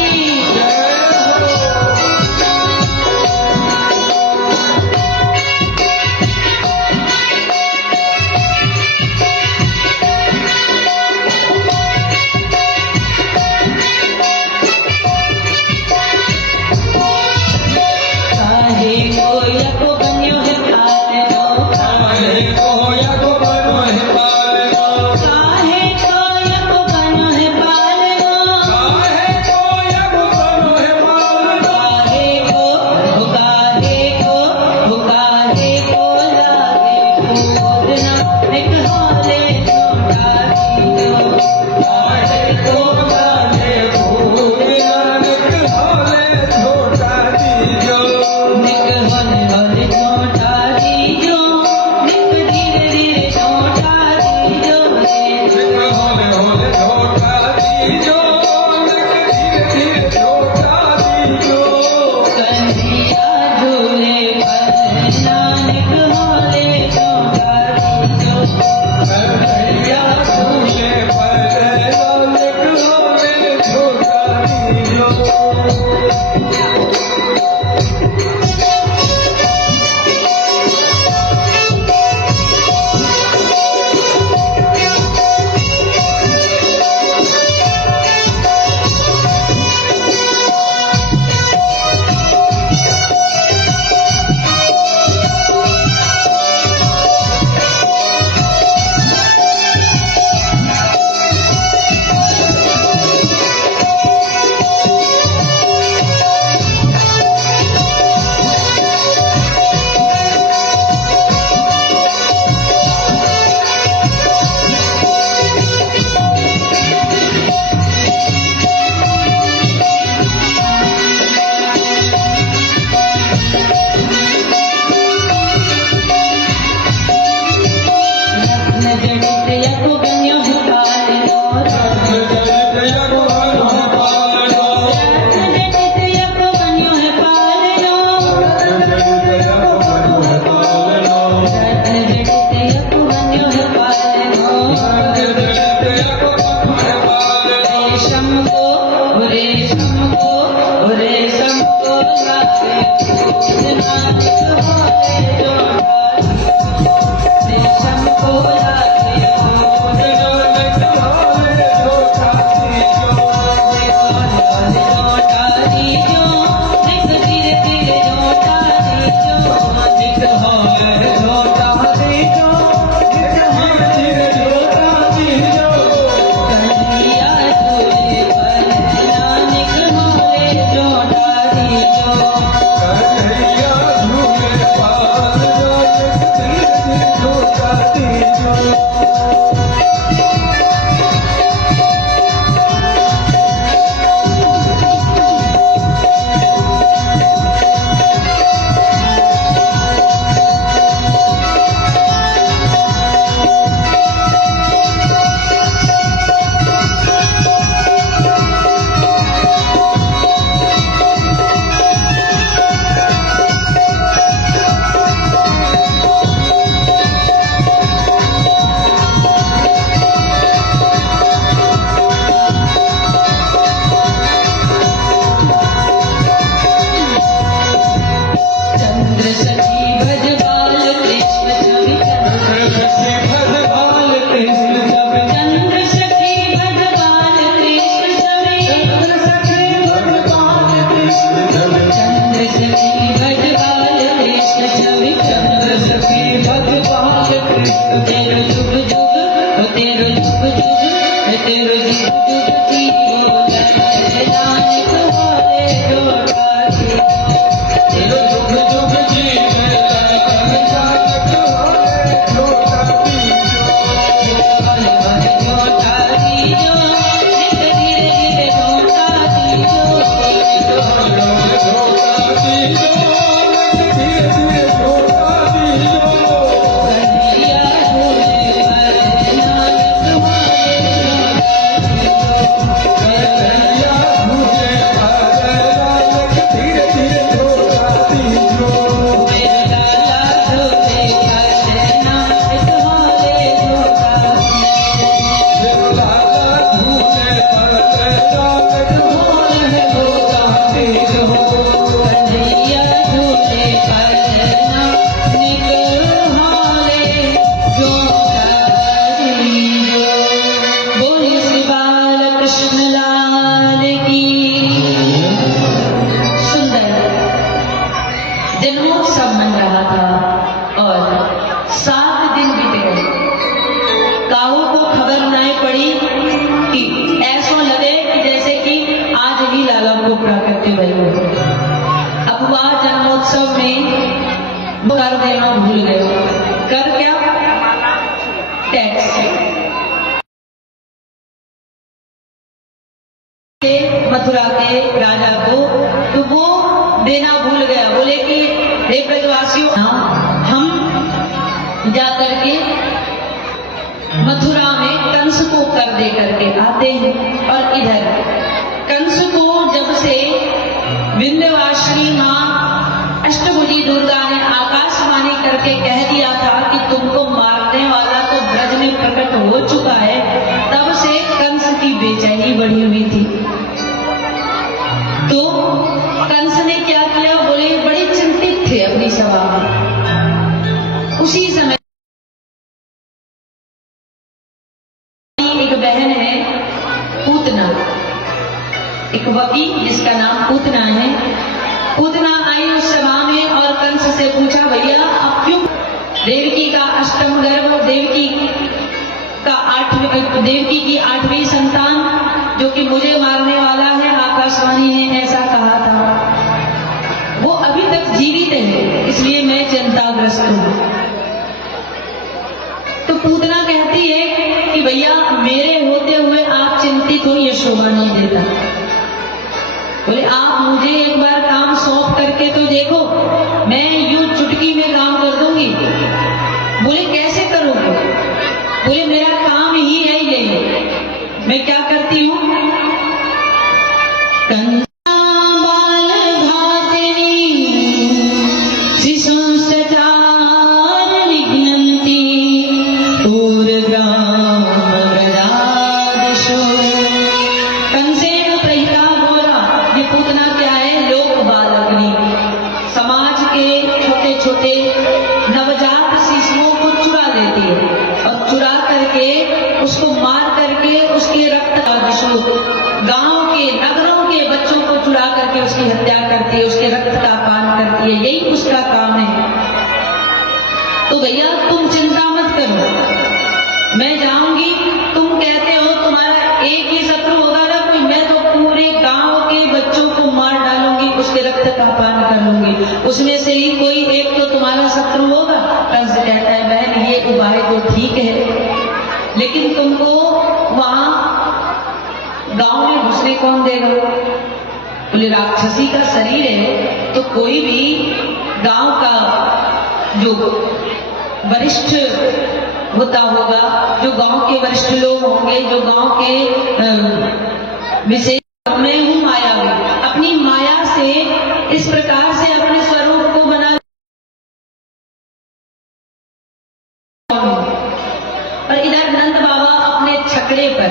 काहे कोया को बन्यो है पालनो, काहे कोया को बन्यो है पालनो, काहे को बन्यो है पालनो, काहे को लागे पूजना निकहाले झोटा जो, काहे को लागे पूजना निकहाले झोटा जो, निकहल हल झोटा जो, निक धीरे धीरे झोटा जो रे। कन्हैया झूले पलना निकहाले झोटा जो, कन्हैया झूले पलना जन्मोत्सव मन रहा था और 7 दिन बीत गए। काऊ को खबर नहीं पड़ी कि ऐसा लगे कि जैसे कि आज ही लाला को प्राकृति हुई हो। अब वह जन्मोत्सव में कर देना भूल गए। कर क्या? टैक्स। मथुरा के राजा को तो वो देना भूल गया। बोले कि हे ब्रजवासियों, हम जाकर के मथुरा में कंस को कर दे करके आते हैं। और इधर कंस को जब से विंध्यवासिनी मां अष्टभुजी दुर्गा ने आकाशवाणी करके कह दिया था कि तुमको मारने वाला तो ब्रज में प्रकट हो चुका है, तब से कंस की बेचैनी बढ़ी हुई थी। तो कंस ने क्या किया? बोले बड़े चिंतित थे अपनी सभा में। उसी समय एक बहन है पूतना, एक वकील जिसका नाम पूतना है। पूतना आई उस सभा में और कंस से पूछा, भैया अब क्यों देवकी का अष्टम गर्भ, देवकी की 8वीं संतान जो कि मुझे मारने वाला है, आकाशवाणी ने ऐसा कहा था, वो अभी तक जीवित है, इसलिए मैं चिंताग्रस्त हूं। तो पूतना कहती है कि भैया मेरे होते हुए आप चिंतित हो, ये शोभा नहीं देता। बोले आप मुझे एक बार काम सौंप करके तो देखो, मैं यूं चुटकी में काम कर दूंगी। बोले कैसे करोगे? बोले मेरा काम ही है यही। मैं क्या करती हूं? कंसेन प्रहिता बोला, ये पूतना क्या है? लोक बालग्नि। बनाती है, यही उसका काम है। तो भैया तुम चिंता मत करो, मैं जाऊंगी। तुम कहते हो तुम्हारा एक ही शत्रु होगा ना कोई, मैं तो पूरे गांव के बच्चों को मार डालूंगी, उसके रक्त का पान कर लूंगी, उसमें से ही कोई एक तो तुम्हारा शत्रु होगा। कंस कहता है बहन ये उपाय तो ठीक है, लेकिन तुमको वहां गांव में घुसने कौन देगा? बोले राक्षसी का शरीर है तो कोई भी गांव का जो वरिष्ठ होता होगा, जो गांव के वरिष्ठ लोग होंगे, जो गांव के विशेष, मैं हूं मायावी, अपनी माया से इस प्रकार से अपने स्वरूप को बना। और इधर नंद बाबा अपने छकड़े पर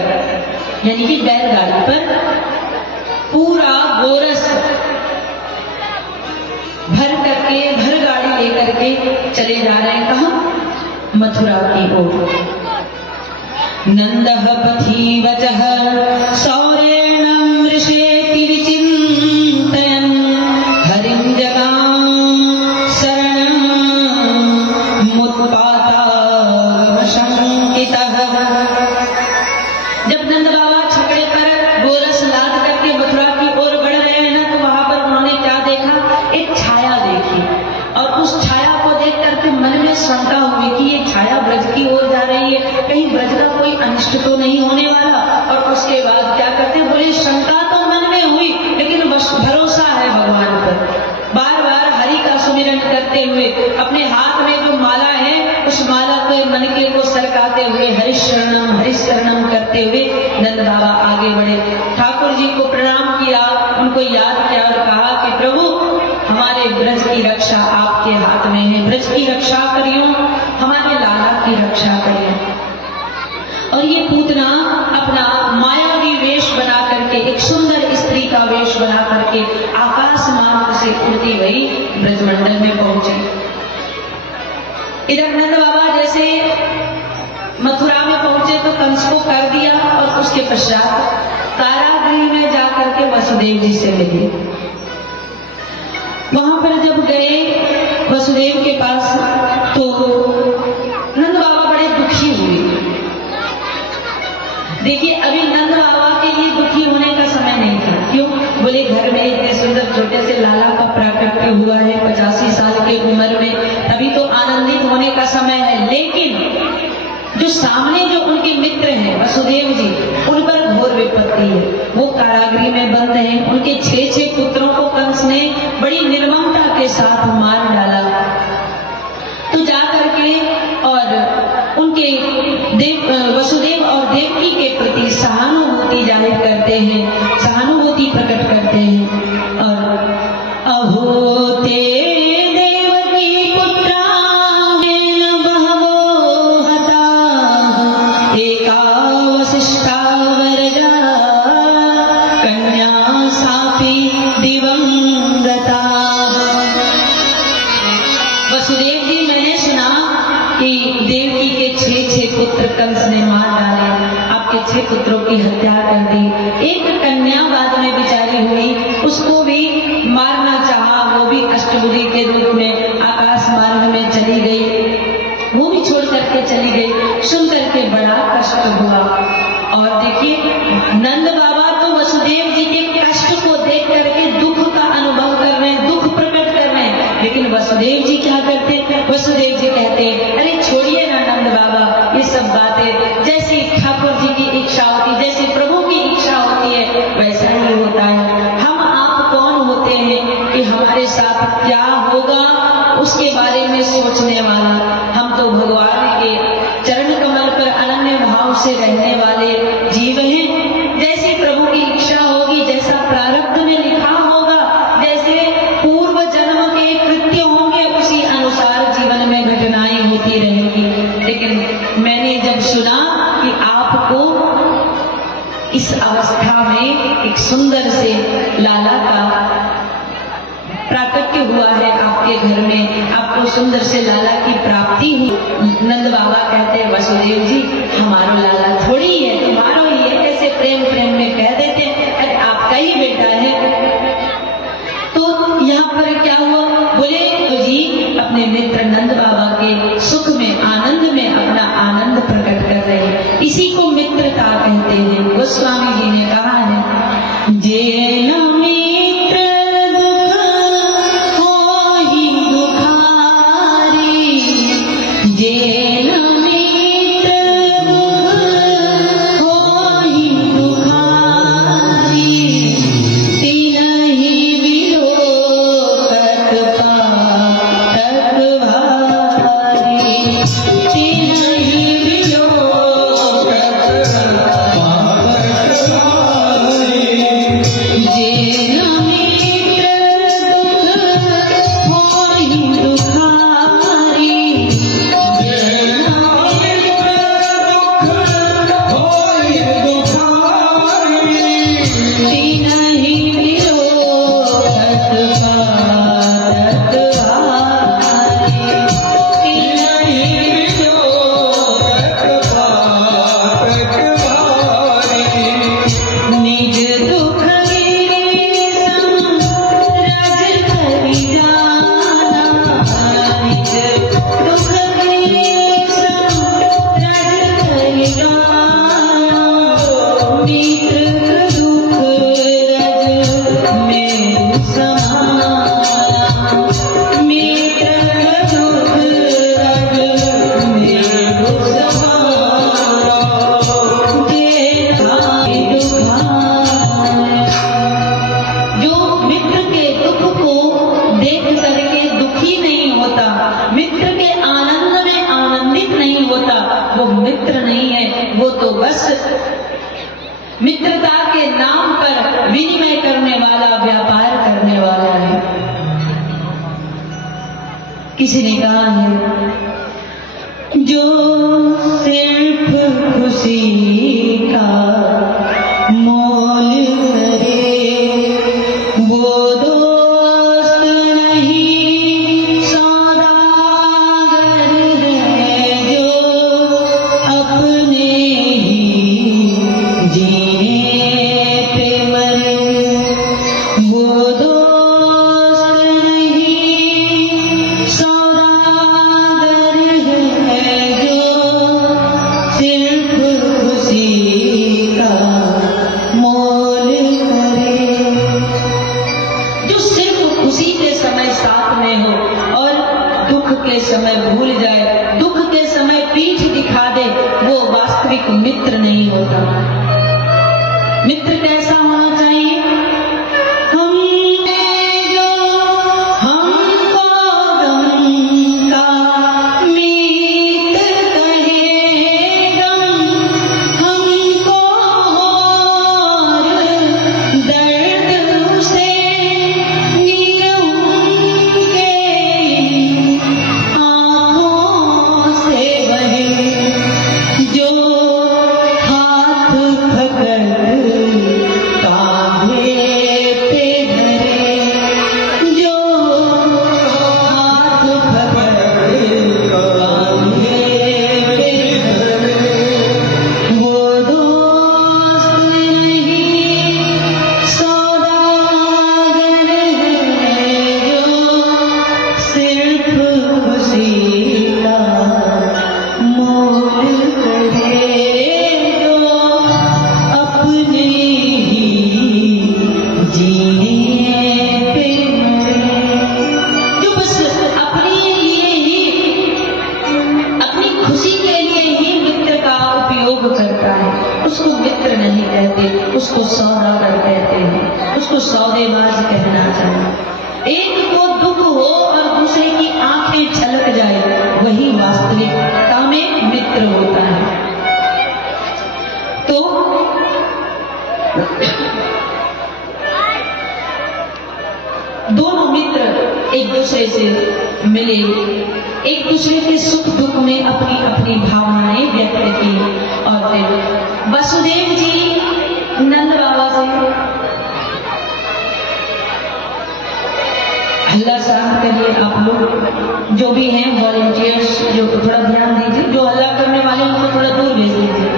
यानी कि बैलगाड़ी पर पूरा गोरस भर गाड़ी लेकर के चले जा रहे हैं। कहां? मथुरा की ओर। नंदः पथि वचः सौरेण मृषेति विचिन्तयन् हरिं जगाम शरणं मुत्पाता शंकितः। जब नंद बाबा छकड़े पर गोरस लाद करके मथुरा की ओर बढ़ रहे हैं ना, तो वहां पर उन्होंने क्या देखा? एक छाया देखी, और उस छाया को देख करके मन में शंका हुई कि ये छाया ब्रज की ओर जा रही है, कहीं ब्रज का कोई अनिष्ट तो नहीं होने वाला। और उसके बाद क्या करते? बोले शंका तो मन में हुई, लेकिन भरोसा है भगवान पर। बार बार हरि का सुमिरन करते हुए अपने हाथ में जो माला है उस माला को मन के को सरकाते हुए हरि शरणम करते हुए नंद बाबा आगे बढ़े। ठाकुर जी को प्रणाम किया, उनको याद किया और कहा कि प्रभु हमारे ब्रज की रक्षा आपके हाथ में है, ब्रज की रक्षा करियो, हमारे लाला की रक्षा करियो। और ये पूतना अपना मायावी वेश बना करके, एक सुंदर स्त्री का वेश बना करके आकाश मार्ग से उड़ती हुई ब्रजमंडल में पहुंची। इधर नंद बाबा जैसे मथुरा में पहुंचे तो कंस को कर दिया, और उसके पश्चात कारागृह में जाकर के वसुदेव जी से मिले। वहां पर जब गए वसुदेव के पास तो नंद बाबा बड़े दुखी हुए। देखिए अभी नंद बाबा के लिए दुखी होने का समय नहीं था। क्यों? बोले घर में इतने सुंदर छोटे से लाला का प्राकट्य हुआ है 85 साल की उम्र में, तभी तो आनंदित होने का समय है। लेकिन जो सामने जो उनके मित्र हैं वसुदेव जी, उन पर घोर विपत्ति है। वो कारागृह में बंद हैं, उनके 6 पुत्रों को कंस ने बड़ी निर्ममता के साथ मार डाला। तो जाकर के और उनके वसुदेव और देवकी के प्रति सहानुभूति जाहिर करते हैं, सहानुभूति प्रकट करते हैं। और अहो ते देवकी पुत्रा मेन बहवो हता, एका वसिष्ठा वरजा कन्या सापि दिवंगता। वसुदेव जी, मैंने सुना कि देवकी के 6 पुत्र कंस ने मार डाले, आपके 6 पुत्रों की हत्या कर दी। एक कन्या बाद में बिचारी हुई, उसको भी मारना चाहा, वो भी अष्टभुजी के रूप में आकाश मार्ग में चली गई, वो भी छोड़ करके चली गई। सुन करके बड़ा कष्ट हुआ। और देखिए नंद बाबा तो वसुदेव जी के कष्ट को देख करके दुख का अनुभव कर रहे हैं, दुख प्रकट कर रहे हैं। लेकिन वसुदेव जी क्या करते? वसुदेव जी कहते अरे छोड़िए ना नंद बाबा ये सब बातें, जैसी ठाकुर जी की इच्छा होती, जैसी प्रभु की इच्छा होती है वैसा ही होता है। हम आप कौन होते हैं कि हमारे साथ क्या होगा उसके बारे में सोचने वाला? हम तो भगवान के चरण कमल पर अनन्य भाव से रहने वाले जीव हैं। जैसी प्रभु की इच्छा होगी, जैसा प्रारब्ध में लिखा होगा, जैसे पूर्व जन्म के कृत्य होंगे, उसी अनुसार जीवन में घटनाएं होती रहेंगी। लेकिन मैंने जब सुना कि आपको इस अवस्था में एक सुंदर से लाला का प्राकट्य हुआ है आपके घर में, आपको सुंदर से लाला की प्राप्ति हुई। नंद बाबा कहते हैं वसुदेव जी हमारो लाला थोड़ी है, तुम्हारो ही है। कैसे प्रेम प्रेम में कह देते हैं अरे आपका ही बेटा है। तो यहाँ पर क्या हुआ? बोले तो जी अपने मित्र नंद बाबा के सुख में आनंद में अपना आनंद प्रकट कर रहे हैं। इसी को मित्रता कहते हैं। गोस्वामी जी ने कहा है, जे न मित्र दुख होहि दुखारी, जे न मित्र दुख होहि दुखारी, तिनहि विलोकत पातक भारी, तिनहि विलोकत जे न मित्र दुख होहि दुखारी, तिनहि विलोकत पातक भारी, तिनहि निज दुख गिरि सम रज करि जाना, निज दुख गिरि सम रज करि जाना, मित्र दुख रज मेरु समाना, मित्र दुख रज मेरु समाना, जो मित्र के दुख को देख करके दुखी नहीं होता, मित्र के आनंद में आनंदित नहीं होता, वो मित्र नहीं है। वो तो बस मित्रता के नाम पर विनिमय करने वाला, व्यापार करने वाला है। किसी ने कहा है, जो सिर्फ खुशी का मोल करे, वो दोस्त नहीं सौदागर है, जो अपने ही जीने पे मरे, वो दोस्त नहीं सौदागर है, जो सिर्फ खुशी का मोल करे, जो सिर्फ खुशी के समय साथ में हो और दुख के समय भूल जाए, दुख के समय पीठ दिखा दे, वो वास्तविक मित्र नहीं होता। मित्र कैसा होना चाहिए? हमने जो हमको गम का मीत कहे, गम हमको और दर्द से नीरव के आँखों से बहे, जो हाथ पकड़ कांधे पे धरे, जो हाथ पकड़ कांधे पे धरे, वो दोस्त नहीं सौदागर है, जो सिर्फ खुशी का मोल करे, जो अपने ही जीने पे मरे, जो बस अपने लिए ही, अपनी खुशी के लिए ही मित्र का उपयोग करता है, उसको मित्र नहीं कहते, उसको सौदागर कहते हैं, उसको सौदेबाज कहना चाहिए। एक को दुख हो और दूसरे की आंखें छलक जाए, वही वास्तविकता में मित्र होता है। तो दोनों मित्र एक दूसरे से मिले, एक दूसरे के सुख दुख में अपनी अपनी भावनाएं व्यक्त की, और फिर वसुदेव जी नंद बाबा से हल्ला शांत करिए। आप लोग जो भी हैं वॉलंटियर्स, जो थोड़ा ध्यान दीजिए, जो हल्ला करने वाले उनको थोड़ा दूर भेज दीजिए,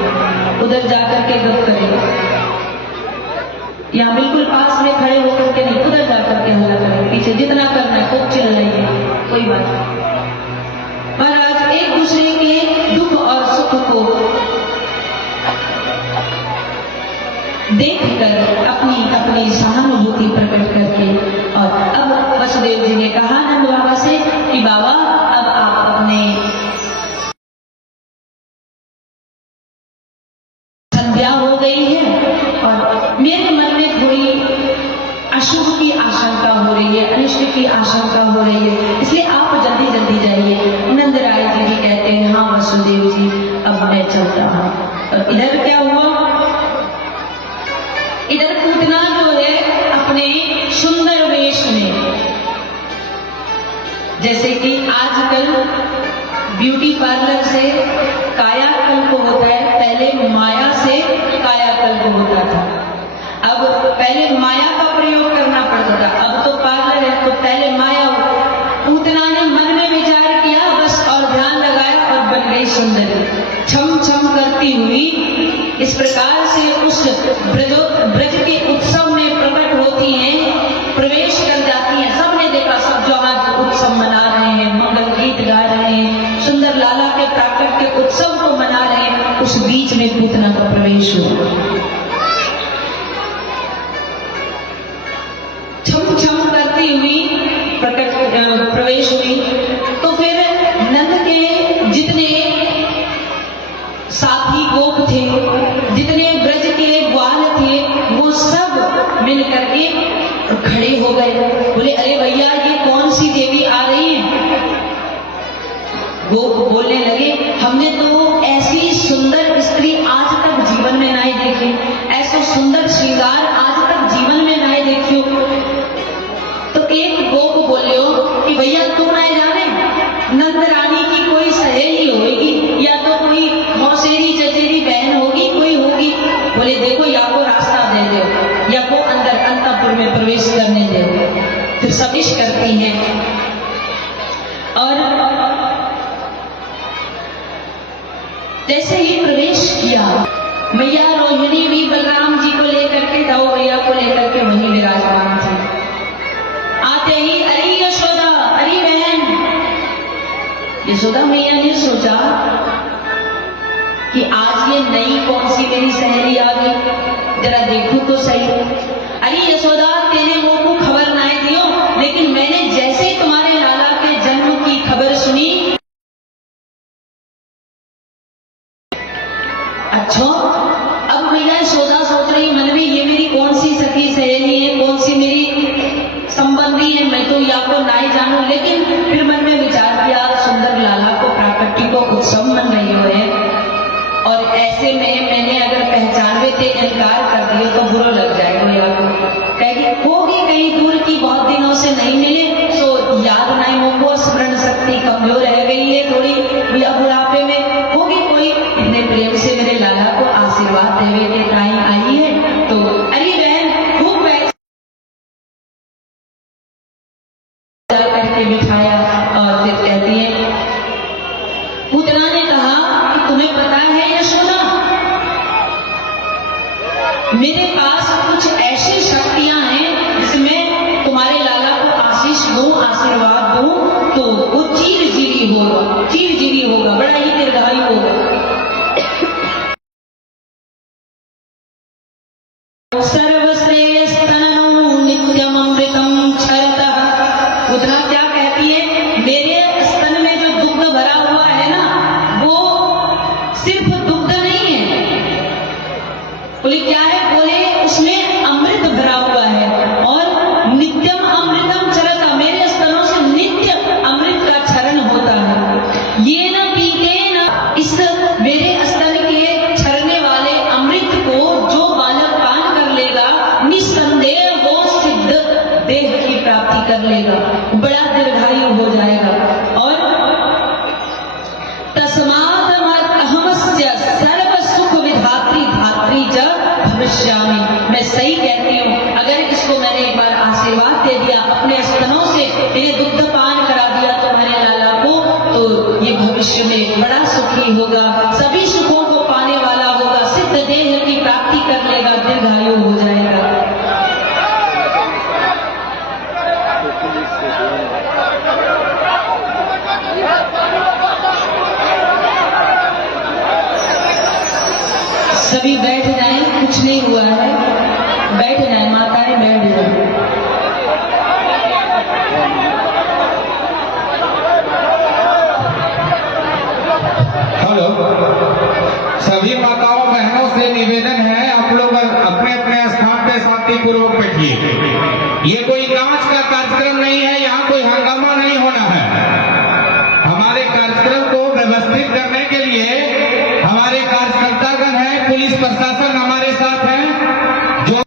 उधर जाकर के गप करिए। यहाँ बिल्कुल पास में खड़े होकर के नहीं, उधर जाकर के हल्ला करें, पीछे जितना करना है खूब चिल्लाइए। को देखकर अपनी सहानुभूति प्रकट करके, और अब वसुदेव जी ने कहा नंद बाबा से कि बाबा अब आप अपने संध्या हो गई है और मेरे मन में थोड़ी अशुभ की आशंका हो रही है, अनिष्ट की आशंका हो रही है, इसलिए आप जल्दी जल्दी जाइए। नंद राय जी भी कहते हैं हाँ वसुदेव जी अब मैं चलता हूं। और इधर क्या हुआ, इधर पूतना जो है अपने सुंदर वेश में, जैसे कि आजकल ब्यूटी पार्लर से कायाकल्प होता है, पहले माया से कायाकल्प होता था। अब पहले माया का प्रयोग करना पड़ता था, अब तो पार्लर है तो पहले माया। पूतना ने मन में विचार किया बस और ध्यान लगाया और बन गई सुंदरी, छम छम करती हुई। इस प्रकार से उस ब्रज के उत्सव में प्रकट होती हैं, प्रवेश कर जाती हैं। सबने देखा, सब जो आज उत्सव मना रहे हैं, मंगल गीत गा रहे हैं, सुंदर लाला के प्राकट्य के उत्सव को मना रहे हैं, उस बीच में पूतना का प्रवेश हुआ। छम छम करती हुई प्रवेश हुई। तो फिर नंद के जितने साथी गोप थे, जितने ब्रज के ग्वाल थे, वो सब मिल करके खड़े हो गए। बोले अरे भैया ये कौन सी देवी आ रही है? गोप बोलने लगे हमने तो ऐसी सुंदर स्त्री आज तक जीवन में नहीं देखी, ऐसा सुंदर श्रृंगार आज तक जीवन में नहीं देखी। तो एक गोप बोले कि भैया तुम नहीं जाने, नंद रानी की कोई सहेली होगी या तो कोई मौसेरी चचेरी बहन होगी, कोई होगी। बोले देखो या को रास्ता दे दो या को अंदर अंतपुर में प्रवेश करने दे। फिर सबिश करती हैं और जैसे ही प्रवेश किया, मैया रोहिणी भी बलराम जी को लेकर के, दाऊ भैया को लेकर के वहीं विराजमान थी। आते ही अरे यशोदा, अरे बहन। यशोदा मैया ने सोचा कि आज ये नई कौन सी मेरी सहेली आ गई, जरा देखूं तो सही। अरे यशोदा तेने वो को खबर नहीं दियो, लेकिन मैंने जैसे तुम्हारे लाला के जन्म की खबर सुनी, अच्छा अब मैया यशोदा सोच रही मन में ये मेरी कौन सी सखी सहेली है, कौन सी मेरी संबंधी है, मैं तो या को नहीं जानू। लेकिन फिर मन में विचार किया सुंदर लाला को प्राकट्य को उत्सव मन रही हुए और ऐसे में मैंने अगर पहचानवे थे इनकार कर दिए तो बुरा लग जाएगा। या को कहेगी होगी कहीं दूर की, बहुत दिनों से नहीं मिले, सो याद नहीं मुझको, स्मरण शक्ति कमजोर रह गई है थोड़ी, या बुढ़ापे में होगी कोई। इतने प्रेम से मेरे लाला को आशीर्वाद देवे के टाइम आई है तो अरे बहन खूब करके बिठाया। और फिर कहती है, पूतना ने कहा कि तुम्हें पता है यशोदा, मेरे पास कुछ ऐसी शक्तियां हैं जिसमें तुम्हारे लाला को आशीष दूं, आशीर्वाद दूं तो वो चिरजीवी होगा, चिरजीवी होगा, बड़ा ही दीर्घायु होगा। सर्वश्रेष्ठतनु नित्यम अमृतम क्षरतः। पूतना क्या कहती है, मेरे स्तन में जो दुग्ध भरा हुआ है ना, वो सिर्फ दुग्ध नहीं है। बोले क्या है? बोले उसमें अमृत भरा हुआ है और नित्यम अमृतम क्षरतः, मेरे स्तनों से नित्य अमृत का क्षरण होता है। ये न पीते न, इस मेरे स्तन के क्षरने वाले अमृत को जो बालक पान कर लेगा, निस्संदेह वो सिद्ध देह की प्राप्ति कर लेगा, बड़ा दीर्घायु हो जाएगा। और तस्मात् अहमस्य सर्व सुख विधात्री धात्री च भविष्यामि। मैं सही कहती हूँ, अगर इसको मैंने एक बार आशीर्वाद दे दिया, अपने स्तनों से इन्हें दुग्ध पान करा दिया तुम्हारे लाला को, तो ये भविष्य में बड़ा सुखी होगा, सभी सुखों को पाने वाला होगा, सिद्ध देह की प्राप्ति कर लेगा, दीर्घायु हो जाएगा। सभी बैठ जाएं, कुछ नहीं हुआ है, बैठ जाएं, माताएं बैठ जाएं। हेलो, सभी माताओं बहनों से निवेदन है, आप लोग अपने अपने स्थान पे शांतिपूर्वक बैठिए। ये कोई